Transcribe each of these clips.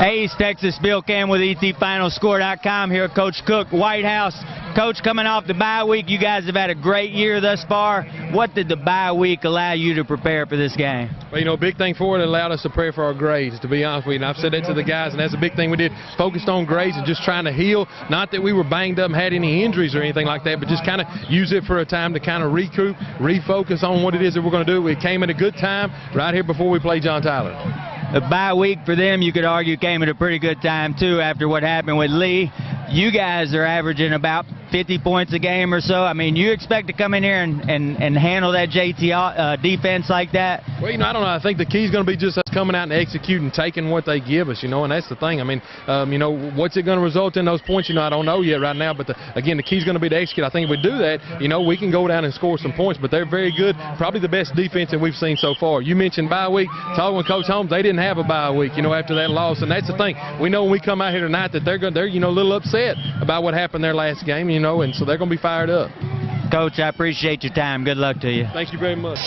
Hey, East Texas, Bill Cam with ETFinalScore.com here. Coach Cook, Whitehouse. Coach, coming off the bye week, you guys have had a great year thus far. What did the bye week allow you to prepare for this game? Well, you know, a big thing for it allowed us to prepare for our grades, to be honest with you. And I've said that to the guys, and that's a big thing we did. Focused on grades and just trying to heal. Not that we were banged up and had any injuries or anything like that, but just kind of use it for a time to kind of recoup, refocus on what it is that we're going to do. We came at a good time right here before we play JohnTyler. The bye week for them, you could argue, came at a pretty good time, too, after what happened with Lee. You guys are averaging about 50 points a game or so. I mean, you expect to come in here and handle that JT defense like that? Well, you know, I don't know. I think the key's going to be just us coming out and executing, taking what they give us, you know, and that's the thing. I mean, you know, what's it going to result in those points? You know, I don't know yet right now, but again, the key's going to be to execute. I think if we do that, you know, we can go down and score some points, but they're very good. Probably the best defense that we've seen so far. You mentioned bye week. Talking with Coach Holmes, they didn't have a bye week, you know, after that loss, and that's the thing. We know when we come out here tonight that they're you know, a little upset about what happened their last game, you know, and so they're going to be fired up. Coach, I appreciate your time. Good luck to you. Thank you very much.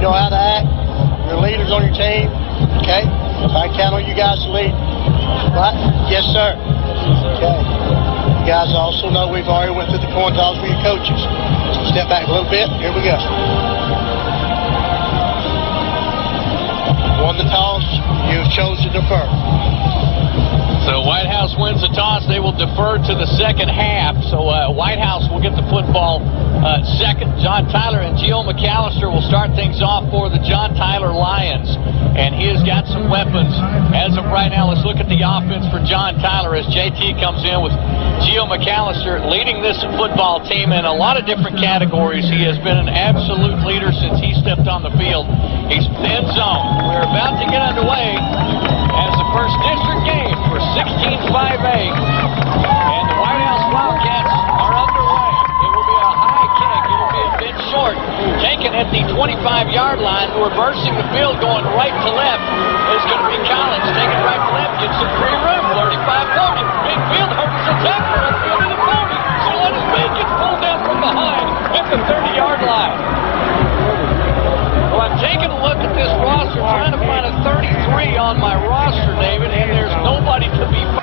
You know how to act. You're leaders on your team, okay? So I count on you guys to lead. Right? Yes, sir. Okay. You guys also know we've already went through the coin toss with your coaches. So step back a little bit. Here we go. Won the toss. You chose to defer. So Whitehouse wins the toss. They will defer to the second half. So Whitehouse will get the football second. JohnTyler and Gio McAllister will start things off for the JohnTyler Lions. And he has got some weapons. As of right now, let's look at the offense for JohnTyler as JT comes in with Gio McAllister leading this football team in a lot of different categories. He has been an absolute leader since he stepped on the field. He's end zone. We're about to get underway as the first district game for 16-5A. And the Whitehouse Wildcats are underway. It will be a high kick. It will be a bit short. Taken at the 25-yard line. Reversing the field, going right to left is going to be Collins. Taking right to left, gets some free room. 35-40. Big field, hurts the tackler up the 40. Still on his feet, gets pulled down from behind at the 30-yard line. Well, I'm taking a look at this roster, trying to find a 33 on my roster, David, and there's nobody to be found.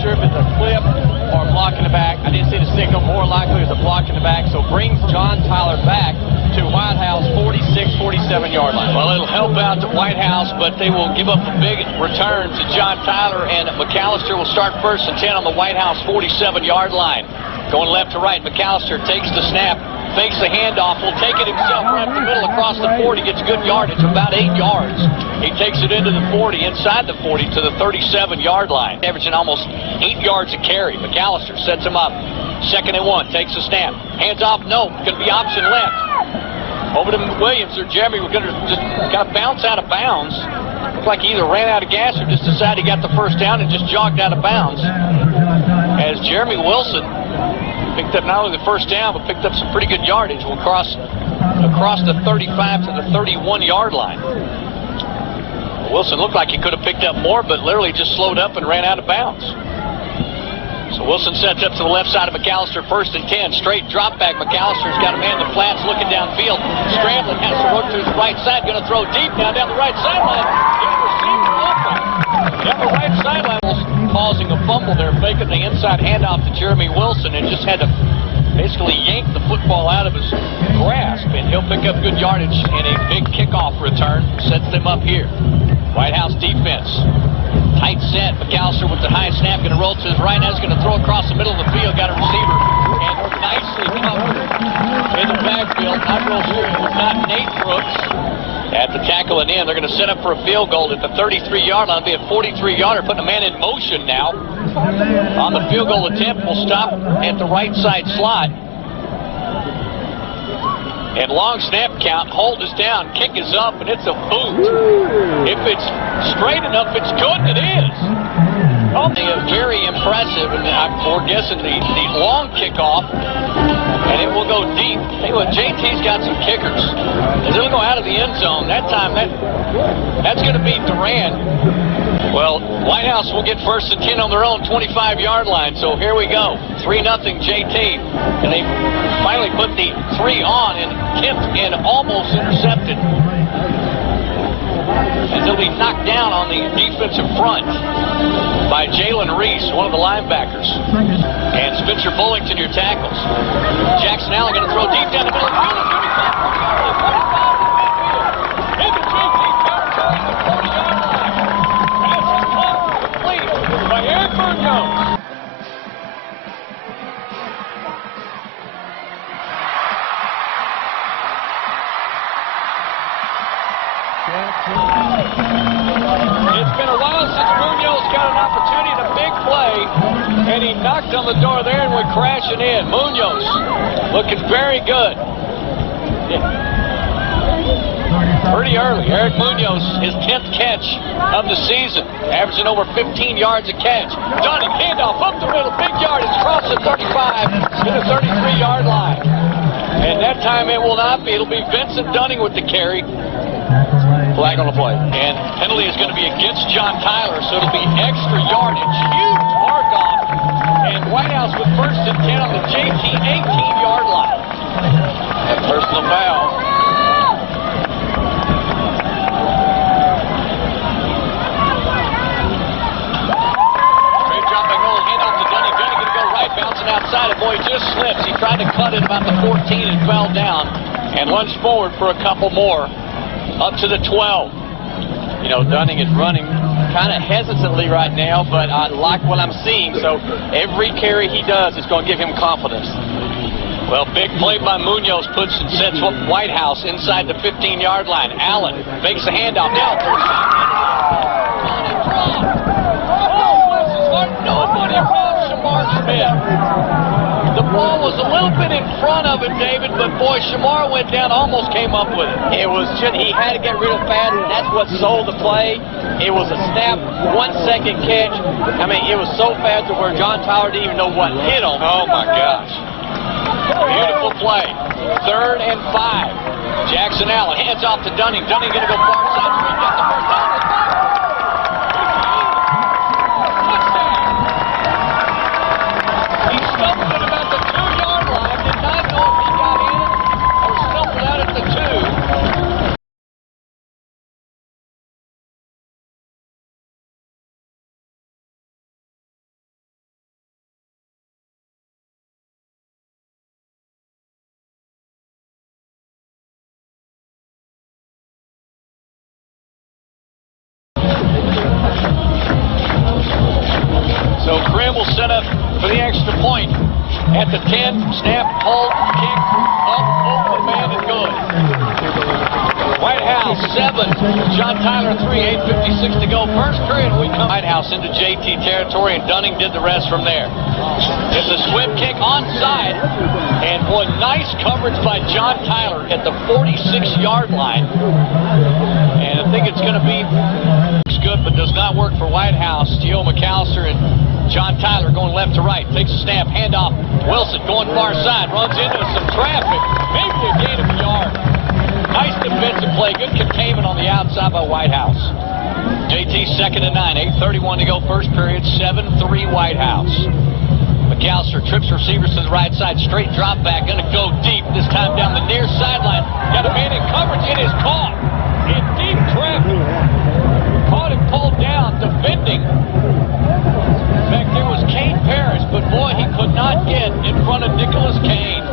Sure if it's a flip or a block in the back. I didn't see the signal. More likely it's a block in the back. So brings JohnTyler back to Whitehouse 46-47-yard line. Well, it'll help out the Whitehouse, but they will give up a big return to JohnTyler, and McAllister will start first and 10 on the Whitehouse 47-yard line. Going left to right, McAllister takes the snap, fakes the handoff, will take it himself right up the middle across the 40, gets good yardage, about 8 yards. He takes it into the 40, inside the 40 to the 37-yard line, averaging almost 8 yards a carry. McAllister sets him up. 2nd and 1, takes the snap. Hands off, no, going to be option left. Over to Williams or Jeremy, we're going to just got to bounce out of bounds. Looks like he either ran out of gas or just decided he got the first down and just jogged out of bounds. As Jeremy Wilson picked up not only the first down, but picked up some pretty good yardage. Will cross across the 35 to the 31-yard line. Wilson looked like he could have picked up more, but literally just slowed up and ran out of bounds. So Wilson sets up to the left side of McAllister, 1st and 10. Straight drop back. McAllister's got a man in the flats looking downfield. Scrambling, has to work to his right side. Going to throw deep now down the right sideline. Get a receiver open. Down the right sideline, causing a fumble there, faking the inside handoff to Jeremy Wilson, and just had to basically yank the football out of his grasp. And he'll pick up good yardage and a big kickoff return. Sets them up here. Whitehouse defense. Tight set. McAllister with the high snap, going to roll to his right. Now he's going to throw across the middle of the field. Got a receiver. And nicely covered in the backfield. Not real sure it was not Nate Brooks. at the tackle and in. They're going to set up for a field goal at the 33-yard line. It'll be a 43-yarder, putting a man in motion now. On the field goal attempt, will stop at the right side slot. And long snap count, hold is down, kick is up, and it's a boot. If it's straight enough, it's good, and it is. Very impressive, and we're guessing the long kickoff, and it will go deep. Hey, look, JT's got some kickers. As it'll go out of the end zone, that time, that's going to be Durant. Well, Whitehouse will get first and 10 on their own 25-yard line, so here we go. 3-0 JT, and they finally put the 3 on, and Kemp in almost intercepted. As he'll be knocked down on the defensive front by Jalen Reese, one of the linebackers. And Spencer Bullington, your tackles. Jackson Allen going to throw deep down the middle. Into JT territory at the 40-yard line. Pass is caught complete by Eric Munoz. It's been a while since Munoz got an opportunity in a big play, and he knocked on the door there and went crashing in. Munoz looking very good. Pretty early. Eric Munoz, his 10th catch of the season, averaging over 15 yards a catch. Dunning, handoff up the middle, big yard. It's across the 35 to the 33-yard line. And that time it will not be. It'll be Vincent Dunning with the carry. Flag on the play. And penalty is going to be against JohnTyler, so it'll be extra yardage. Huge mark-off. And Whitehouse with first and 10 on the JT 18-yard line. And personal foul. Straight drop by Nolan, hand off to Dunning. Dunning going to go right, bouncing outside. And boy, just slips. He tried to cut it about the 14 and fell down. And lunged forward for a couple more. Up to the 12. You know, Dunning is running kind of hesitantly right now, but I like what I'm seeing. So every carry he does is going to give him confidence. Well, big play by Munoz puts and sets Whitehouse inside the 15-yard line. Allen makes the handoff. Now throws nobody around Shamar Smith. The ball was a little bit in front of him, David, but boy, Shamar went down, almost came up with it. It was just, he had to get rid of fast, and that's what sold the play. It was a snap, 1-second catch. I mean, it was so fast to where JohnTyler didn't even know what hit him. Oh my gosh. Beautiful play. 3rd and 5. Jackson Allen hands off to Dunning. Dunning going to go far side. Got the first down. He stumbled at about the 2-yard line. Did not know if he got in or stumbled out at the 2. So Krim will set up for the extra point at the 10. Snap, hold, kick, up, over the man, and good. Whitehouse 7, JohnTyler 3, 8:56 to go. First period, we come Whitehouse into JT territory, and Dunning did the rest from there. It's a swim kick onside, and boy, nice coverage by JohnTyler at the 46-yard line. And I think it's going to be good, but does not work for Whitehouse. Gio McAllister and JohnTyler going left to right. Takes a snap, handoff. Wilson going far side, runs into some traffic. Maybe a gain of a yard. Nice defensive play. Good containment on the outside by Whitehouse. JT 2nd and 9. 8:31 to go. First period. 7-3 Whitehouse. McAllister trips receivers to the right side. Straight drop back. Going to go deep. This time down the near sideline. Got a man in coverage. It is caught in deep traffic. Caught and pulled down, defending. In fact, there was Kane Parrish, but boy, he could not get in front of Nicholas Kane.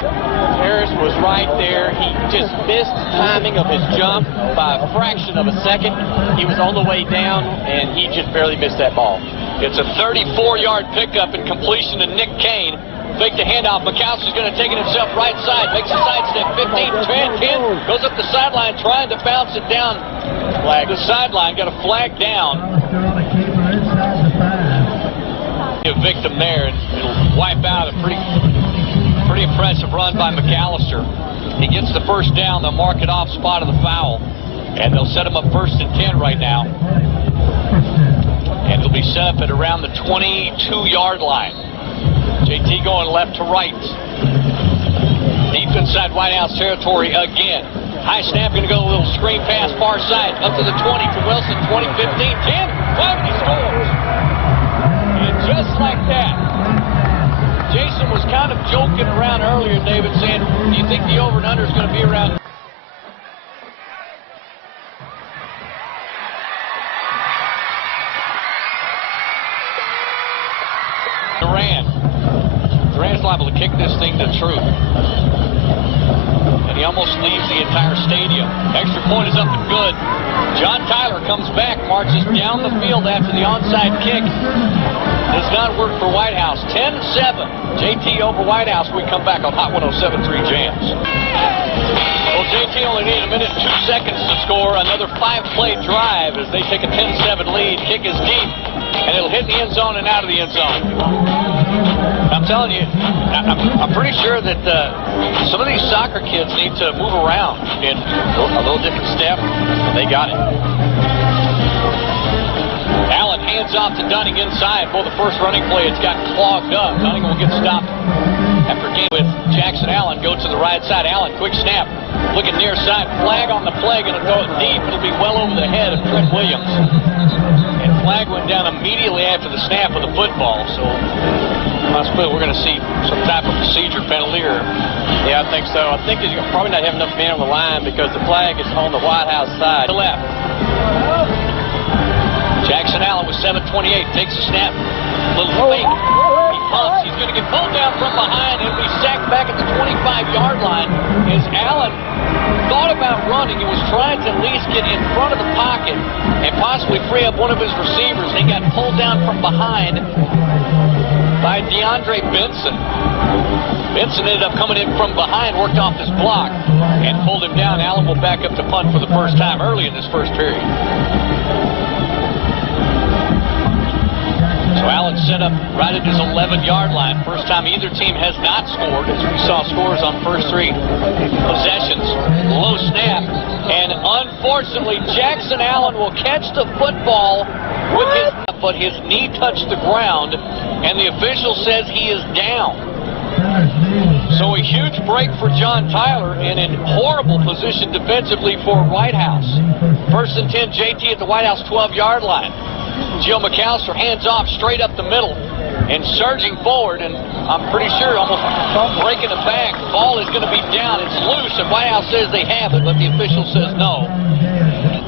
Parrish was right there. He just missed timing of his jump by a fraction of a second. He was on the way down, and he just barely missed that ball. It's a 34-yard pickup and completion to Nick Kane. Fake the handoff. McAllister's going to take it himself right side. Makes a sidestep. 15, 10. Goes up the sideline trying to bounce it down. Flag. The sideline got a flag down. A victim there, and it'll wipe out a pretty impressive run by McAllister. He gets the first down. They'll mark it off spot of the foul, and they'll set him up 1st and 10 right now. And it'll be set up at around the 22-yard line. JT going left to right. Deep inside Whitehouse territory again. High snap, going to go a little screen pass far side. Up to the 20 to Wilson. 20, 15, 10. 5, he scores. And just like that, Jason was kind of joking around earlier, David, saying, do you think the over and under is going to be around? Durant's liable to kick this thing to truth. And he almost leaves the entire stadium. Extra point is up and good. JohnTyler comes back, marches down the field after the onside kick. Does not work for Whitehouse. 10-7. JT over Whitehouse. We come back on Hot 107.3 Jams. Well, JT only needed a minute and 2 seconds to score. Another 5-play drive as they take a 10-7 lead. Kick is deep, and it'll hit the end zone and out of the end zone. I'm telling you, I'm pretty sure that some of these soccer kids need to move around in a little different step, and they got it. Allen hands off to Dunning inside. For the first running play, it's got clogged up. Dunning will get stopped after a game with Jackson Allen. Go to the right side. Allen, quick snap. Looking near side. Flag on the play. Going to throw it deep. It'll be well over the head of Trent Williams. And flag went down immediately after the snap of the football. So possibly we're going to see some type of procedure penalty. Or yeah, I think so. I think you're probably not having enough men on the line because the flag is on the Whitehouse side. To left. Jackson Allen with 7:28 takes a snap. Little fake. He pumps. He's going to get pulled down from behind and be sacked back at the 25-yard line. As Allen thought about running, he was trying to at least get in front of the pocket and possibly free up one of his receivers. He got pulled down from behind by DeAndre Benson. Benson ended up coming in from behind, worked off his block, and pulled him down. Allen will back up to punt for the first time early in this first period. So Allen set up right at his 11-yard line. First time either team has not scored, as we saw scores on first 3 possessions. Low snap, and unfortunately Jackson Allen will catch the football with but his knee touched the ground, and the official says he is down. So a huge break for JohnTyler, and in horrible position defensively for Whitehouse. 1st and 10, JT at the Whitehouse 12-yard line. Joe McAllister hands off straight up the middle and surging forward, and I'm pretty sure almost breaking the back. Ball is going to be down. It's loose, and Whitehouse says they have it, but the official says no.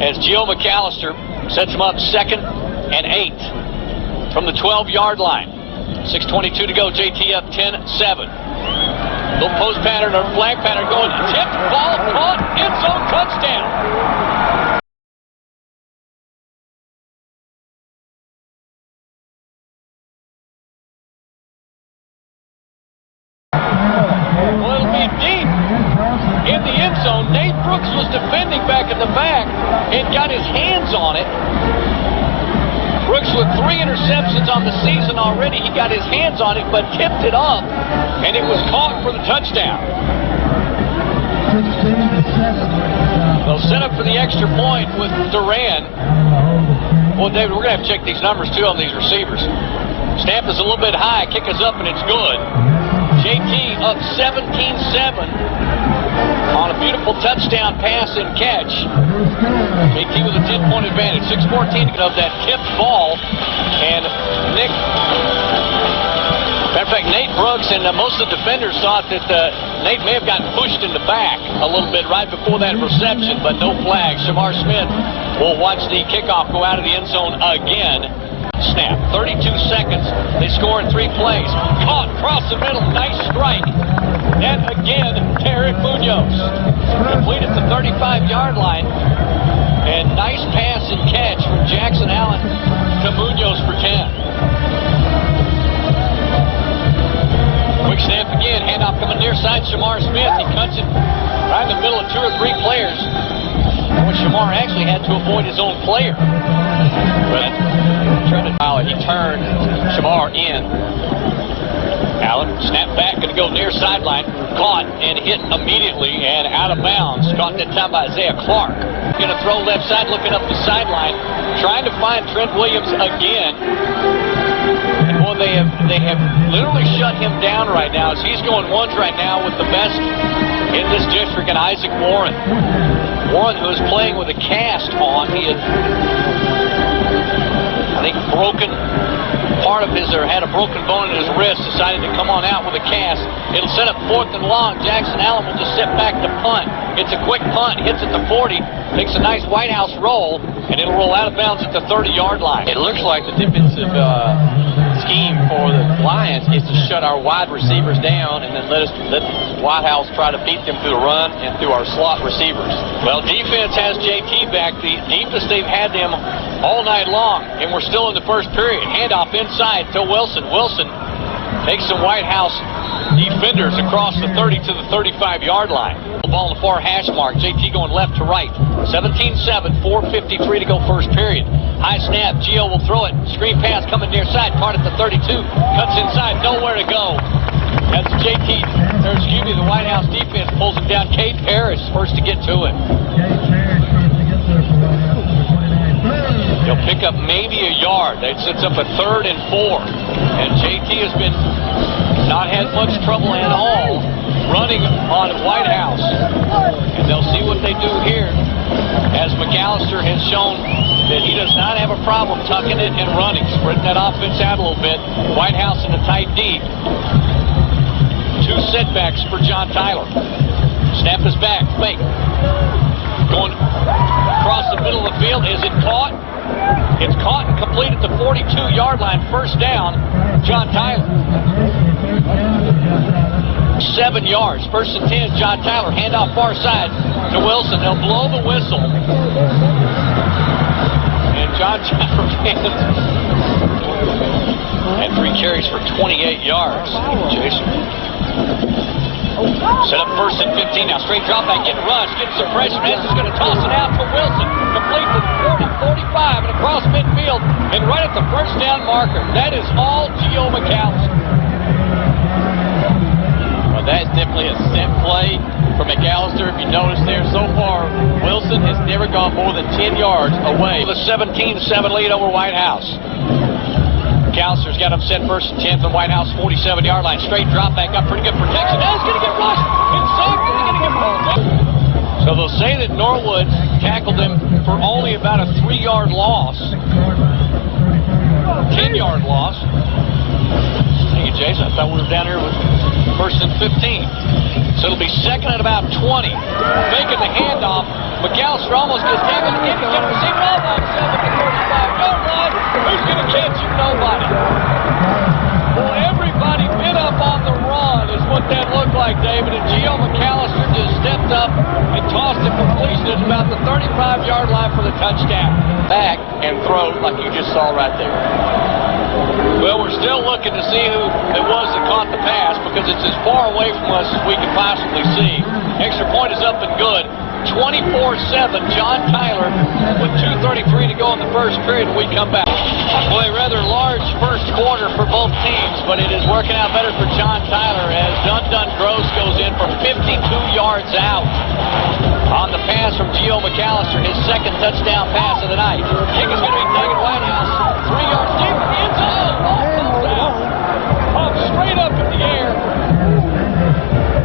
As Joe McAllister sets him up 2nd and 8 from the 12-yard line. 6:22 to go. JT up 10-7. Little post pattern or flag pattern going. Tipped, ball caught, end zone touchdown. Nate Brooks was defending back in the back and got his hands on it. Brooks with 3 interceptions on the season already. He got his hands on it, but tipped it up, and it was caught for the touchdown. They'll set up for the extra point with Durant. Well, David, we're going to have to check these numbers, too, on these receivers. Snap is a little bit high. Kick is up, and it's good. JT up 17-7. On a beautiful touchdown pass and catch. JT with a 10-point advantage. 6:14 of that tipped ball. And matter of fact, Nate Brooks and most of the defenders thought that Nate may have gotten pushed in the back a little bit right before that reception, but no flag. Shamar Smith will watch the kickoff go out of the end zone again. Snap. 32 seconds. They score in 3 plays. Caught across the middle. Nice strike. And again, Derek Munoz. Complete at the 35-yard line. And nice pass and catch from Jackson Allen to Munoz for 10. Quick snap again. Handoff coming near side. Shamar Smith. He cuts it right in the middle of 2 or 3 players. Which Shamar actually had to avoid his own player. But he turned Shamar in. Allen, snap back, going to go near sideline. Caught and hit immediately and out of bounds. Caught that time by Isaiah Clark. Going to throw left side, looking up the sideline. Trying to find Trent Williams again. And boy, they have literally shut him down right now. As he's going ones right now with the best in this district, and Isaac Warren. Warren, who is playing with a cast on. He had, I think, broken part of his, or had a broken bone in his wrist, decided to come on out with a cast. It'll set up 4th and long. Jackson Allen will just step back to punt. It's a quick punt, hits at the 40, makes a nice Whitehouse roll, and it'll roll out of bounds at the 30-yard line. It looks like the defensive scheme for the Lions is to shut our wide receivers down and then let Whitehouse try to beat them through the run and through our slot receivers. Well, defense has JT back. The deepest they've had them all night long, and we're still in the first period. Handoff inside to Wilson. Wilson takes some Whitehouse defenders across the 30 to the 35-yard line. The ball on the far hash mark. JT going left to right. 17-7, 4:53 to go first period. High snap. Gio will throw it. Screen pass coming near side. Caught at the 32. Cuts inside. Nowhere to go. As the Whitehouse defense pulls him down. Cade Parrish first to get to it. He'll pick up maybe a yard. That sets up a 3rd and 4. And JT has been not had much trouble at all running on Whitehouse. And they'll see what they do here, as McAllister has shown that he does not have a problem tucking it and running, spreading that offense out a little bit. Whitehouse in the tight deep. 2 setbacks for JohnTyler. Snap is back. Fake. Going across the middle of the field. Is it caught? It's caught and complete at the 42-yard line. First down, JohnTyler. 7 yards. First and 10, JohnTyler. Handoff far side to Wilson. They'll blow the whistle. And JohnTyler had 3 carries for 28 yards. Jason. Set up first and 15 now. Straight drop back, getting rushed, getting some pressure. Ness is going to toss it out to Wilson. Complete to the 40, 45, and across midfield, and right at the first down marker. That is all Gio McAllister. Well, that is definitely a set play for McAllister. If you notice there, so far, Wilson has never gone more than 10 yards away. The 17-7 lead over Whitehouse. McAllister's got him set first and 10 from Whitehouse, 47-yard line. Straight drop back up, pretty good protection. Now he's going to get rushed inside. He's going to get rolled. So they'll say that Norwood tackled him for only about a 3-yard loss. 10-yard loss. Thank you, Jason. I thought we were down here with first and 15. So it'll be second at about 20. Making the handoff. McAllister almost gets down again. He's going to receive it all by himself at the 35-yard line. Who's going to catch him? Nobody. Well, everybody bit up on the run is what that looked like, David. And Gio McAllister just stepped up and tossed a completion at about the 35-yard line for the touchdown. Back and throw like you just saw right there. Well, we're still looking to see who it was that caught the pass, because it's as far away from us as we can possibly see. Extra point is up and good. 24-7, JohnTyler with 2:33 to go in the first period when we come back. Boy, rather large first quarter for both teams, but it is working out better for JohnTyler as Dun Gross goes in for 52 yards out on the pass from Gio McAllister, his second touchdown pass of the night. Kick is going to be taken Whitehouse 3 yards deep in the end zone. Ball comes out, popped straight up in the air,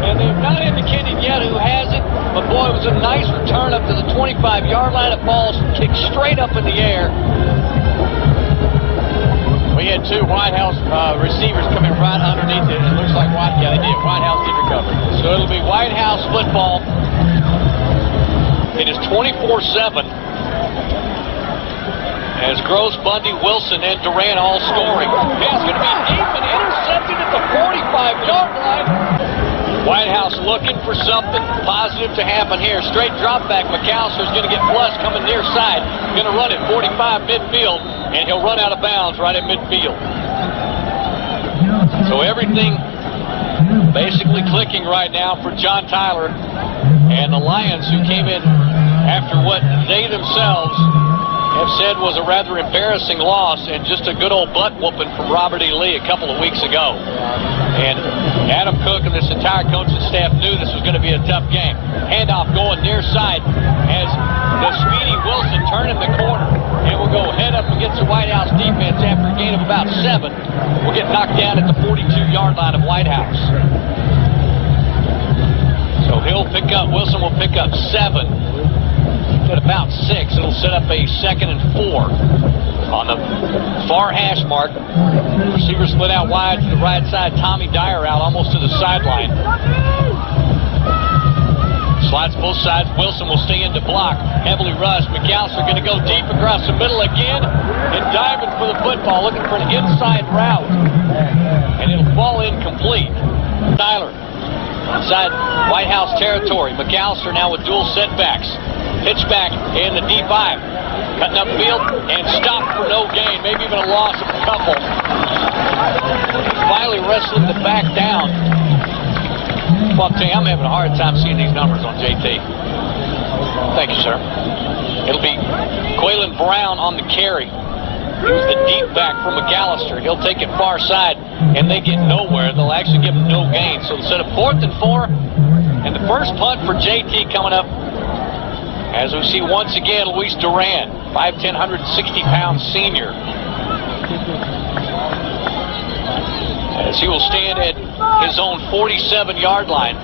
and they've not indicated yet who has it. But boy, it was a nice return up to the 25-yard line. It falls kicked straight up in the air. We had 2 Whitehouse receivers coming right underneath it. It looks like they did. Whitehouse did recover. So it'll be Whitehouse football. It is 24-7. As Gross, Bundy, Wilson, and Durant all scoring. Pass going to be deep and intercepted at the 45-yard line. Whitehouse looking for something positive to happen here. Straight drop back. McAllister's going to get flushed coming near side. Going to run it 45 midfield, and he'll run out of bounds right at midfield. So everything basically clicking right now for JohnTyler and the Lions, who came in after what they themselves have said was a rather embarrassing loss and just a good old butt whooping from Robert E. Lee a couple of weeks ago. And Adam Cook and this entire coaching staff knew this was going to be a tough game. Handoff going near side as the speedy Wilson turning the corner and will go head up against the Whitehouse defense after a gain of about 7. Will get knocked down at the 42-yard line of Whitehouse. So Wilson will pick up 7 at about 6. It'll set up a 2nd and 4 on the far hash mark. Receiver split out wide to the right side. Tommy Dyer out almost to the sideline. Slides both sides. Wilson will stay in to block. Heavily rushed. McAllister going to go deep across the middle again and diving for the football, looking for an inside route. And it'll fall incomplete. Tyler inside Whitehouse territory. McAllister now with dual setbacks. Pitch back in the D5. Cutting up field and stopped for no gain. Maybe even a loss of a couple. Finally wrestling the back down. Well, I'll tell you, I'm having a hard time seeing these numbers on JT. Thank you, sir. It'll be Quaylen Brown on the carry. He was the deep back from McAllister. He'll take it far side, and they get nowhere. They'll actually give him no gain. So instead of 4th and 4, and the first punt for JT coming up, as we see once again, Luis Duran, 5'10", 160-pound senior. As he will stand at his own 47-yard line.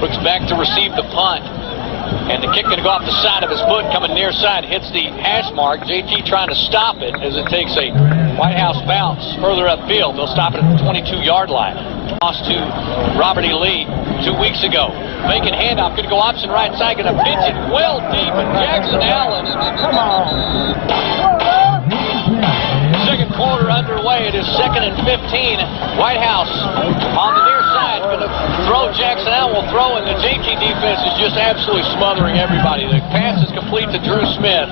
Looks back to receive the punt. And the kick going to go off the side of his foot, coming near side, hits the hash mark. JT trying to stop it as it takes a Whitehouse bounce further upfield. They'll stop it at the 22-yard line. Lost to Robert E. Lee 2 weeks ago. Making handoff, going to go option right side, going to pitch it well deep, and Jackson Allen. Come on. Second quarter underway. It is 2nd and 15. Whitehouse on the near side, going to throw. Jackson Allen will throw, and the JT defense is just absolutely smothering everybody. The pass is complete to Drew Smith,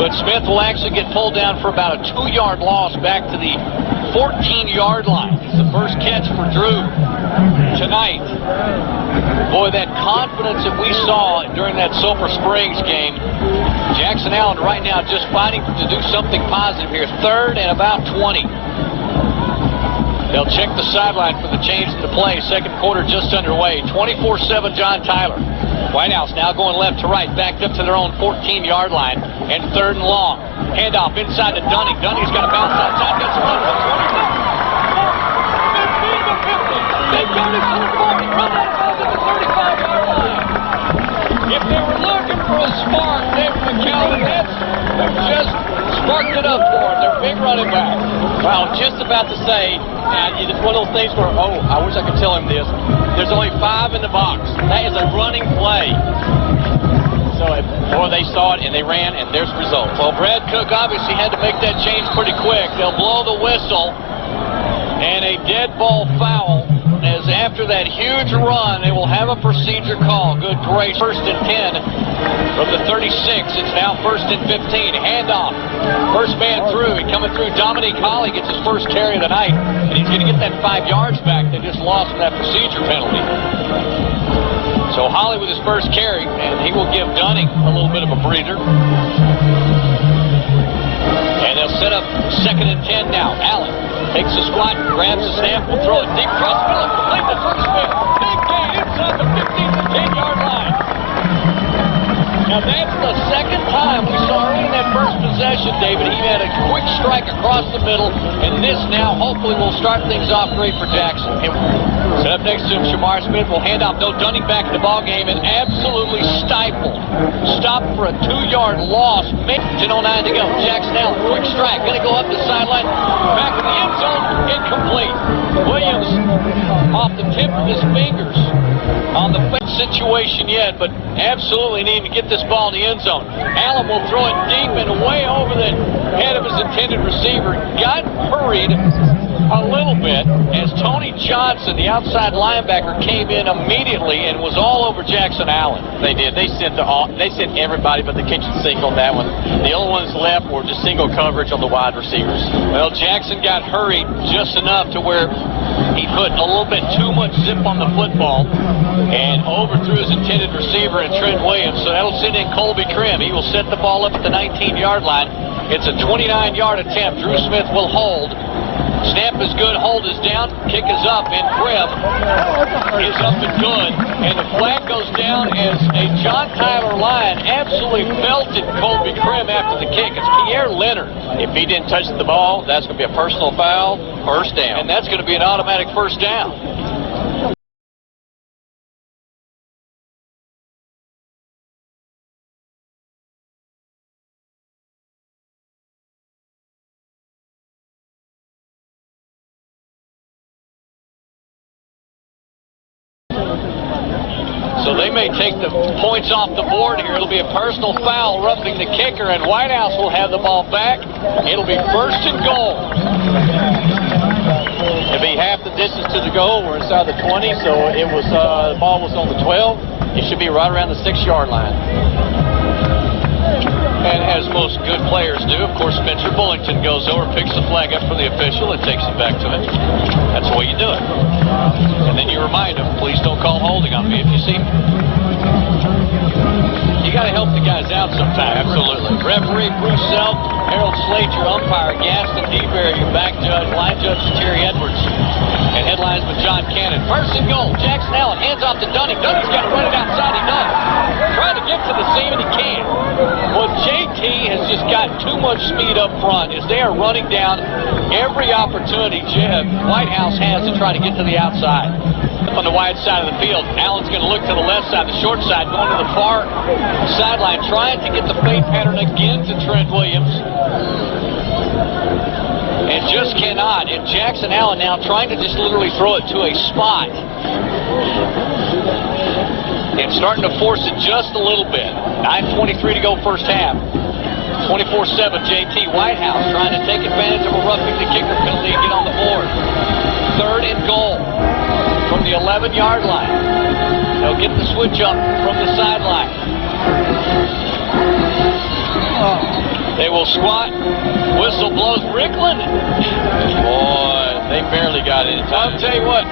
but Smith will actually get pulled down for about a 2-yard loss back to the 14-yard line. It's the first catch for Drew tonight. Boy, that confidence that we saw during that Sulphur Springs game. Jackson Allen right now just fighting to do something positive here. 3rd and about 20. They'll check the sideline for the change in the play. Second quarter just underway. 24-7 JohnTyler. Whitehouse now going left to right, backed up to their own 14-yard line, and 3rd and long. Handoff inside to Dunning. Dunning's got to bounce outside. Gets a run. 25. 15 to 50. They've got it to the 40. Run that ball to the 35-yard line. If they were looking for a spark, David McCallum, they've just sparked it up for it. Their big running back. Well, just about to say, it's one of those things where, I wish I could tell him this. There's only 5 in the box. That is a running play. So, boy, they saw it and they ran, and there's the result. Well, Brad Cook obviously had to make that change pretty quick. They'll blow the whistle, and a dead ball foul. As after that huge run, they will have a procedure call. Good grace. 1st and 10 from the 36. It's now 1st and 15. Handoff. First man through. Coming through, Dominique Holly gets his first carry of the night. And he's going to get that 5 yards back they just lost from that procedure penalty. So Holly with his first carry, and he will give Dunning a little bit of a breather. And they'll set up 2nd and 10 now. Allen takes a squat, grabs the snap, will throw it deep across the middle, complete to Drew Smith. Big gain inside the 15 to 10-yard line. Now that's the second time we saw early in that first possession, David. He had a quick strike across the middle, and this now hopefully will start things off great for Jackson. And set up next to him, Shamar Smith will hand off. No Dunning back in the ball game, and absolutely stifled. Stopped for a 2-yard loss. 10:09 to go. Jackson Allen, quick strike, going to go up the sideline, back in the end zone, incomplete. Williams off the tip of his fingers on the situation yet, but absolutely needing to get this ball in the end zone. Allen will throw it deep and way over the head of his intended receiver. Got hurried a little bit as Tony Johnson, the outside linebacker, came in immediately and was all over Jackson Allen. They did. They sent everybody but the kitchen sink on that one. The only ones left were just single coverage on the wide receivers. Well, Jackson got hurried just enough to where he put a little bit too much zip on the football and overthrew his intended receiver in Trent Williams. So that'll send in Colby Krim. He will set the ball up at the 19-yard line. It's a 29-yard attempt. Drew Smith will hold. Snap is good, hold is down, kick is up, and Krim is up and good. And the flag goes down as a JohnTyler Lion absolutely belted Colby Krim after the kick. It's Pierre Leonard. If he didn't touch the ball, that's going to be a personal foul, first down. And that's going to be an automatic first down. So they may take the points off the board here. It'll be a personal foul roughing the kicker, and Whitehouse will have the ball back. It'll be first and goal. It'll be half the distance to the goal. We're inside the 20, so it was the ball was on the 12. It should be right around the 6-yard line. And as most good players do, of course, Spencer Bullington goes over, picks the flag up from the official, and takes it back to it. That's the way you do it. And then you remind him, please don't call holding on me if you see me. You got to help the guys out sometimes. Absolutely. Referee Bruce Self, Harold Slade, your umpire, Gaston DeBerry, your back judge, line judge Terry Edwards, and headlines with John Cannon. First and goal, Jackson Allen hands off to Dunning. Dunning's got to run it outside. He does. Trying to get to the seam, and he can't. Well, JT has just got too much speed up front as they are running down every opportunity Whitehouse has to try to get to the outside. On the wide side of the field, Allen's going to look to the left side, the short side, going to the far sideline, trying to get the fade pattern again to Trent Williams. And just cannot. And Jackson Allen now trying to just literally throw it to a spot. And starting to force it just a little bit. 9:23 to go first half. 24-7, JT. Whitehouse trying to take advantage of a roughing the kicker penalty and get on the board. Third and goal from the 11-yard line. They'll get the switch up from the sideline. They will squat. Whistle blows. Rickland. Boy, they barely got it in time. I'll tell you what.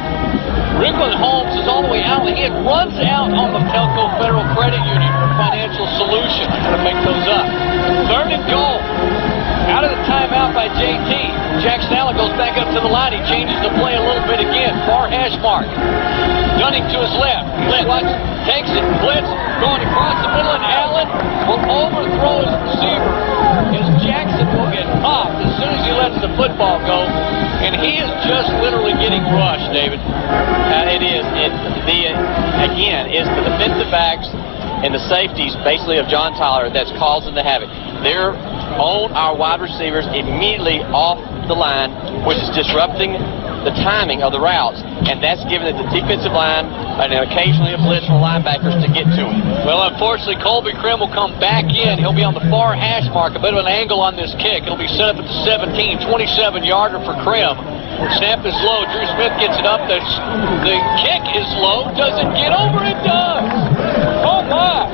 Rickland Holmes is all the way out. He runs out on the Telco Federal Credit Union for Financial Solutions. Going to make those up. Third and goal. Out of the timeout by JT. Jackson Allen goes back up to the line. He changes the play a little bit again. Far hash mark. Dunning to his left. Blitz. Takes it. Blitz. Going across the middle, and Allen will overthrow his receiver. As Jackson will get popped as soon as he lets the football go. And he is just literally getting rushed, David. It is. Again, it's the defensive backs and the safeties, basically, of JohnTyler that's causing the havoc. They're on our wide receivers immediately off the line, which is disrupting the timing of the routes, and that's giving the defensive line and occasionally a blitz from linebackers to get to him. Well, unfortunately, Colby Krim will come back in. He'll be on the far hash mark, a bit of an angle on this kick. It'll be set up at the 17, 27-yarder for Krim. Snap is low. Drew Smith gets it up. The kick is low. Does it get over? It does. Oh, my.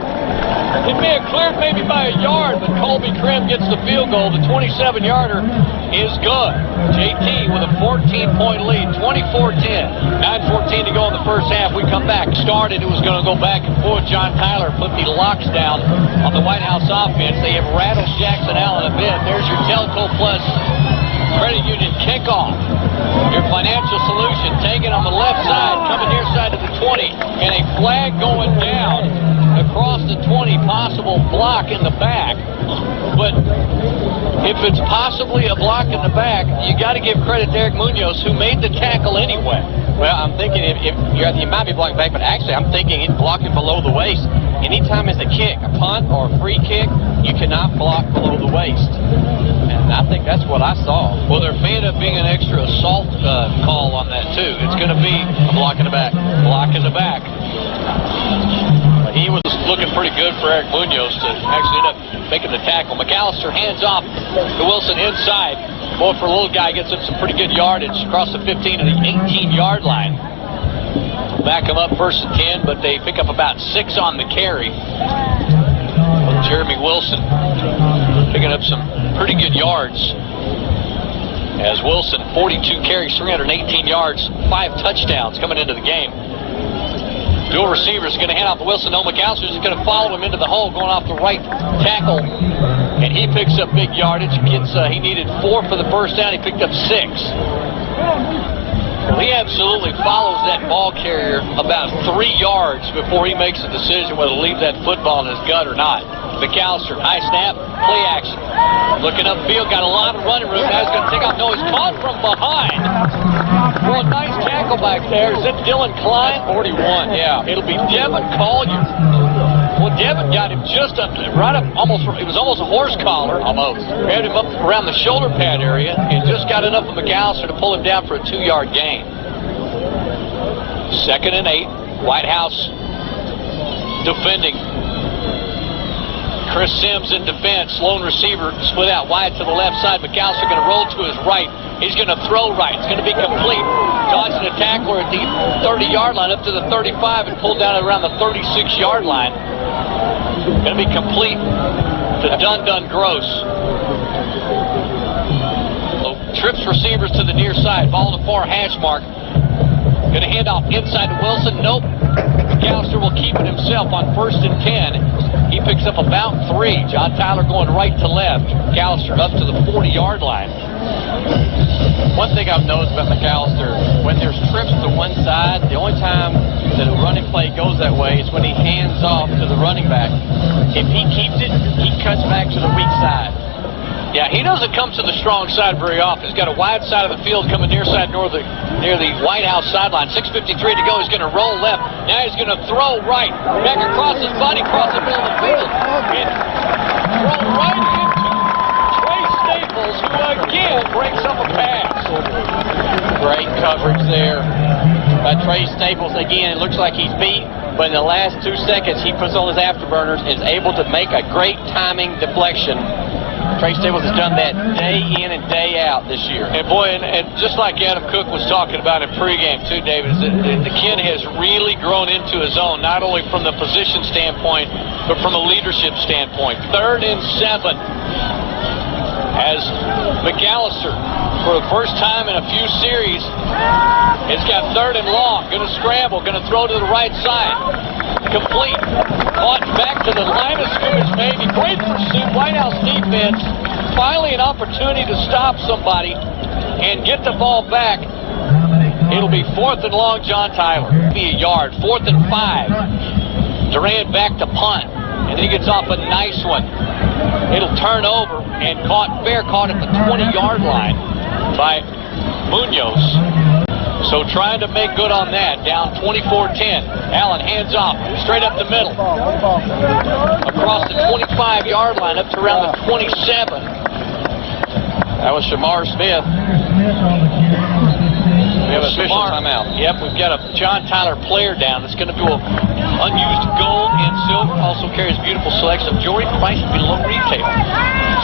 It may have cleared maybe by a yard, but Colby Krim gets the field goal. The 27-yarder is good. JT with a 14-point lead, 24-10. 9:14 to go in the first half. We come back. Started. It was going to go back and forth. JohnTyler put the locks down on the Whitehouse offense. They have rattled Jackson Allen a bit. There's your Telco Plus Credit Union kickoff. Your financial solution taken on the left side, coming near side to the 20, and a flag going down across the 20, possible block in the back. But if it's possibly a block in the back, you got to give credit to Eric Munoz, who made the tackle anyway. Well, I'm thinking if you might be blocking back, but actually I'm thinking he's blocking below the waist. Anytime it's a kick, a punt or a free kick, you cannot block below the waist. And I think that's what I saw. Well, there may end up being an extra assault call on that, too. It's going to be a block in the back. Block in the back. He was looking pretty good for Eric Munoz to actually end up making the tackle. McAllister hands off to Wilson inside. Boy, for a little guy, gets him some pretty good yardage across the 15 to the 18-yard line. Back him up 1st and 10, but they pick up about 6 on the carry. Jeremy Wilson picking up some pretty good yards. As Wilson, 42 carries, 318 yards, 5 touchdowns coming into the game. Dual receivers going to hand off to Wilson. No, McAllister's going to follow him into the hole, going off the right tackle. And he picks up big yardage. He needed 4 for the first down. He picked up 6. Well, he absolutely follows that ball carrier about 3 yards before he makes a decision whether to leave that football in his gut or not. McAllister, high snap, play action. Looking upfield, got a lot of running room. Now he's going to take off. No, he's caught from behind. Well, nice tackle back there. Is it Dylan Klein? 41, yeah. It'll be Devin Collier. Well, Devin got him just up, right up, almost, it was almost a horse collar. Almost. Grabbed him up around the shoulder pad area and just got enough of McAllister to pull him down for a 2-yard gain. 2nd and 8. Whitehouse defending. Chris Sims in defense. Lone receiver split out wide to the left side. McAllister going to roll to his right. He's going to throw right. It's going to be complete. Dodging a tackler at the 30-yard line up to the 35 and pulled down around the 36-yard line. Going to be complete to Dundon Gross. Trips receivers to the near side. Ball to the far hash mark. Going to hand off inside to Wilson. Nope. McAllister will keep it himself on 1st and 10. He picks up about 3. JohnTyler going right to left. McAllister up to the 40-yard line. One thing I've noticed about McAllister, when there's trips to one side, the only time that a running play goes that way is when he hands off to the running back. If he keeps it, he cuts back to the weak side. Yeah, he doesn't come to the strong side very often. He's got a wide side of the field coming near side near the Whitehouse sideline. 6:53 to go. He's going to roll left. Now he's going to throw right. Back across his body, across the middle of the field. And throw right into Trey Staples, who again breaks up a pass. Great coverage there by Trey Staples. Again, it looks like he's beat, but in the last 2 seconds, he puts on his afterburners, is able to make a great timing deflection. Trey Staples has done that day in and day out this year. And boy, and just like Adam Cook was talking about in pregame too, David, is that the kid has really grown into his own, not only from the position standpoint, but from a leadership standpoint. 3rd and 7. As McAllister, for the first time in a few series, has got 3rd and long. Going to scramble, going to throw to the right side. Complete. Caught back to the line of scrimmage, maybe. Great pursuit. Whitehouse defense. Finally an opportunity to stop somebody and get the ball back. It'll be 4th and long, JohnTyler. Be a yard. 4th and 5. Durant back to punt. And then he gets off a nice one. It'll turn over and caught at the 20-yard line by Munoz. So trying to make good on that. Down 24-10. Allen hands off. Straight up the middle. Across the 25-yard line up to around the 27. That was Shamar Smith. We have a official timeout. Yep, we've got a JohnTyler player down that's going to do a unused gold and silver. Also carries beautiful selection of jewelry priced below retail.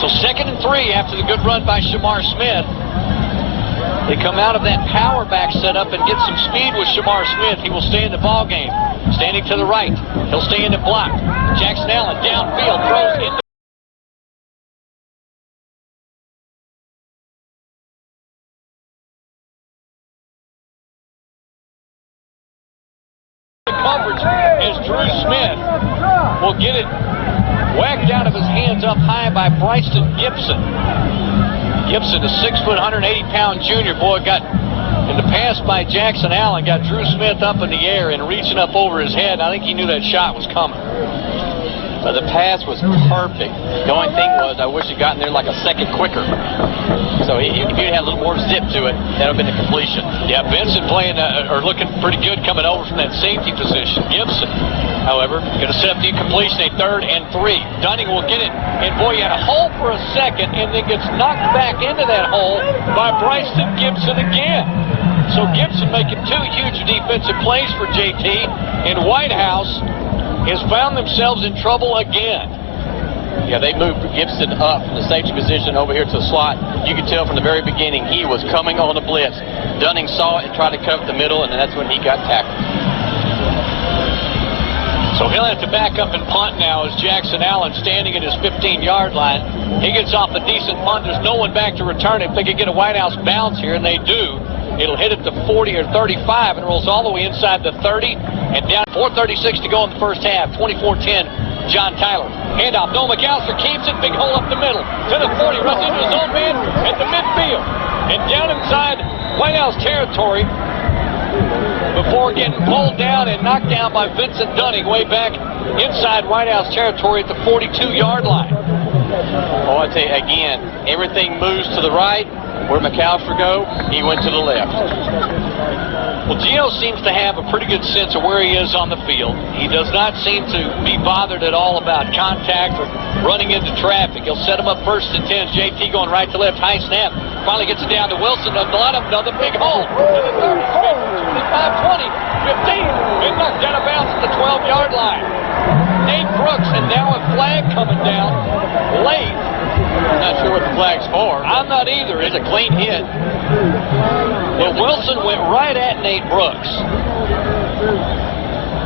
So 2nd and 3 after the good run by Shamar Smith. They come out of that power back setup and get some speed with Shamar Smith. He will stay in the ball game. Standing to the right. He'll stay in the block. Jackson Allen downfield throws into coverage as Drew Smith will get it whacked out of his hands up high by Bryson Gibson. Gibson, a 6', 180-pound junior. Boy, got in the pass by Jackson Allen, got Drew Smith up in the air and reaching up over his head. I think he knew that shot was coming. But the pass was perfect. The only thing was, I wish he'd gotten there like a second quicker. So if he'd had a little more zip to it, that would have been the completion. Yeah, Benson playing or looking pretty good coming over from that safety position. Gibson, however, going to set up the completion, a 3rd and 3. Dunning will get it, and boy, he had a hole for a second, and then gets knocked back into that hole by Bryson Gibson again. So Gibson making 2 huge defensive plays for JT, and Whitehouse has found themselves in trouble again. Yeah, they moved Gibson up from the safety position over here to the slot. You could tell from the very beginning he was coming on a blitz. Dunning saw it and tried to cut the middle, and that's when he got tackled. So he'll have to back up and punt now as Jackson Allen standing at his 15-yard line. He gets off a decent punt. There's no one back to return it. If they could get a Whitehouse bounce here, and they do, it'll hit at the 40 or 35 and rolls all the way inside the 30 and down. 4:36 to go in the first half. 24-10, JohnTyler. Handoff. No, McAllister keeps it. Big hole up the middle. To the 40. Runs into his own man at the midfield. And down inside Whitehouse territory before getting pulled down and knocked down by Vincent Dunning way back inside Whitehouse territory at the 42-yard line. Oh, I tell you, again, everything moves to the right. Where McAllister go, he went to the left. Well, Gio seems to have a pretty good sense of where he is on the field. He does not seem to be bothered at all about contact or running into traffic. He'll set him up 1st and 10. JT going right to left. High snap. Finally gets it down to Wilson. Another big hole. To the 30, 25, 20, 15. And knocked out of bounds at the 12-yard line. Nate Brooks, and now a flag coming down late. I'm not sure what the flag's for. I'm not either. It's a clean hit. Well, Wilson went right at Nate Brooks.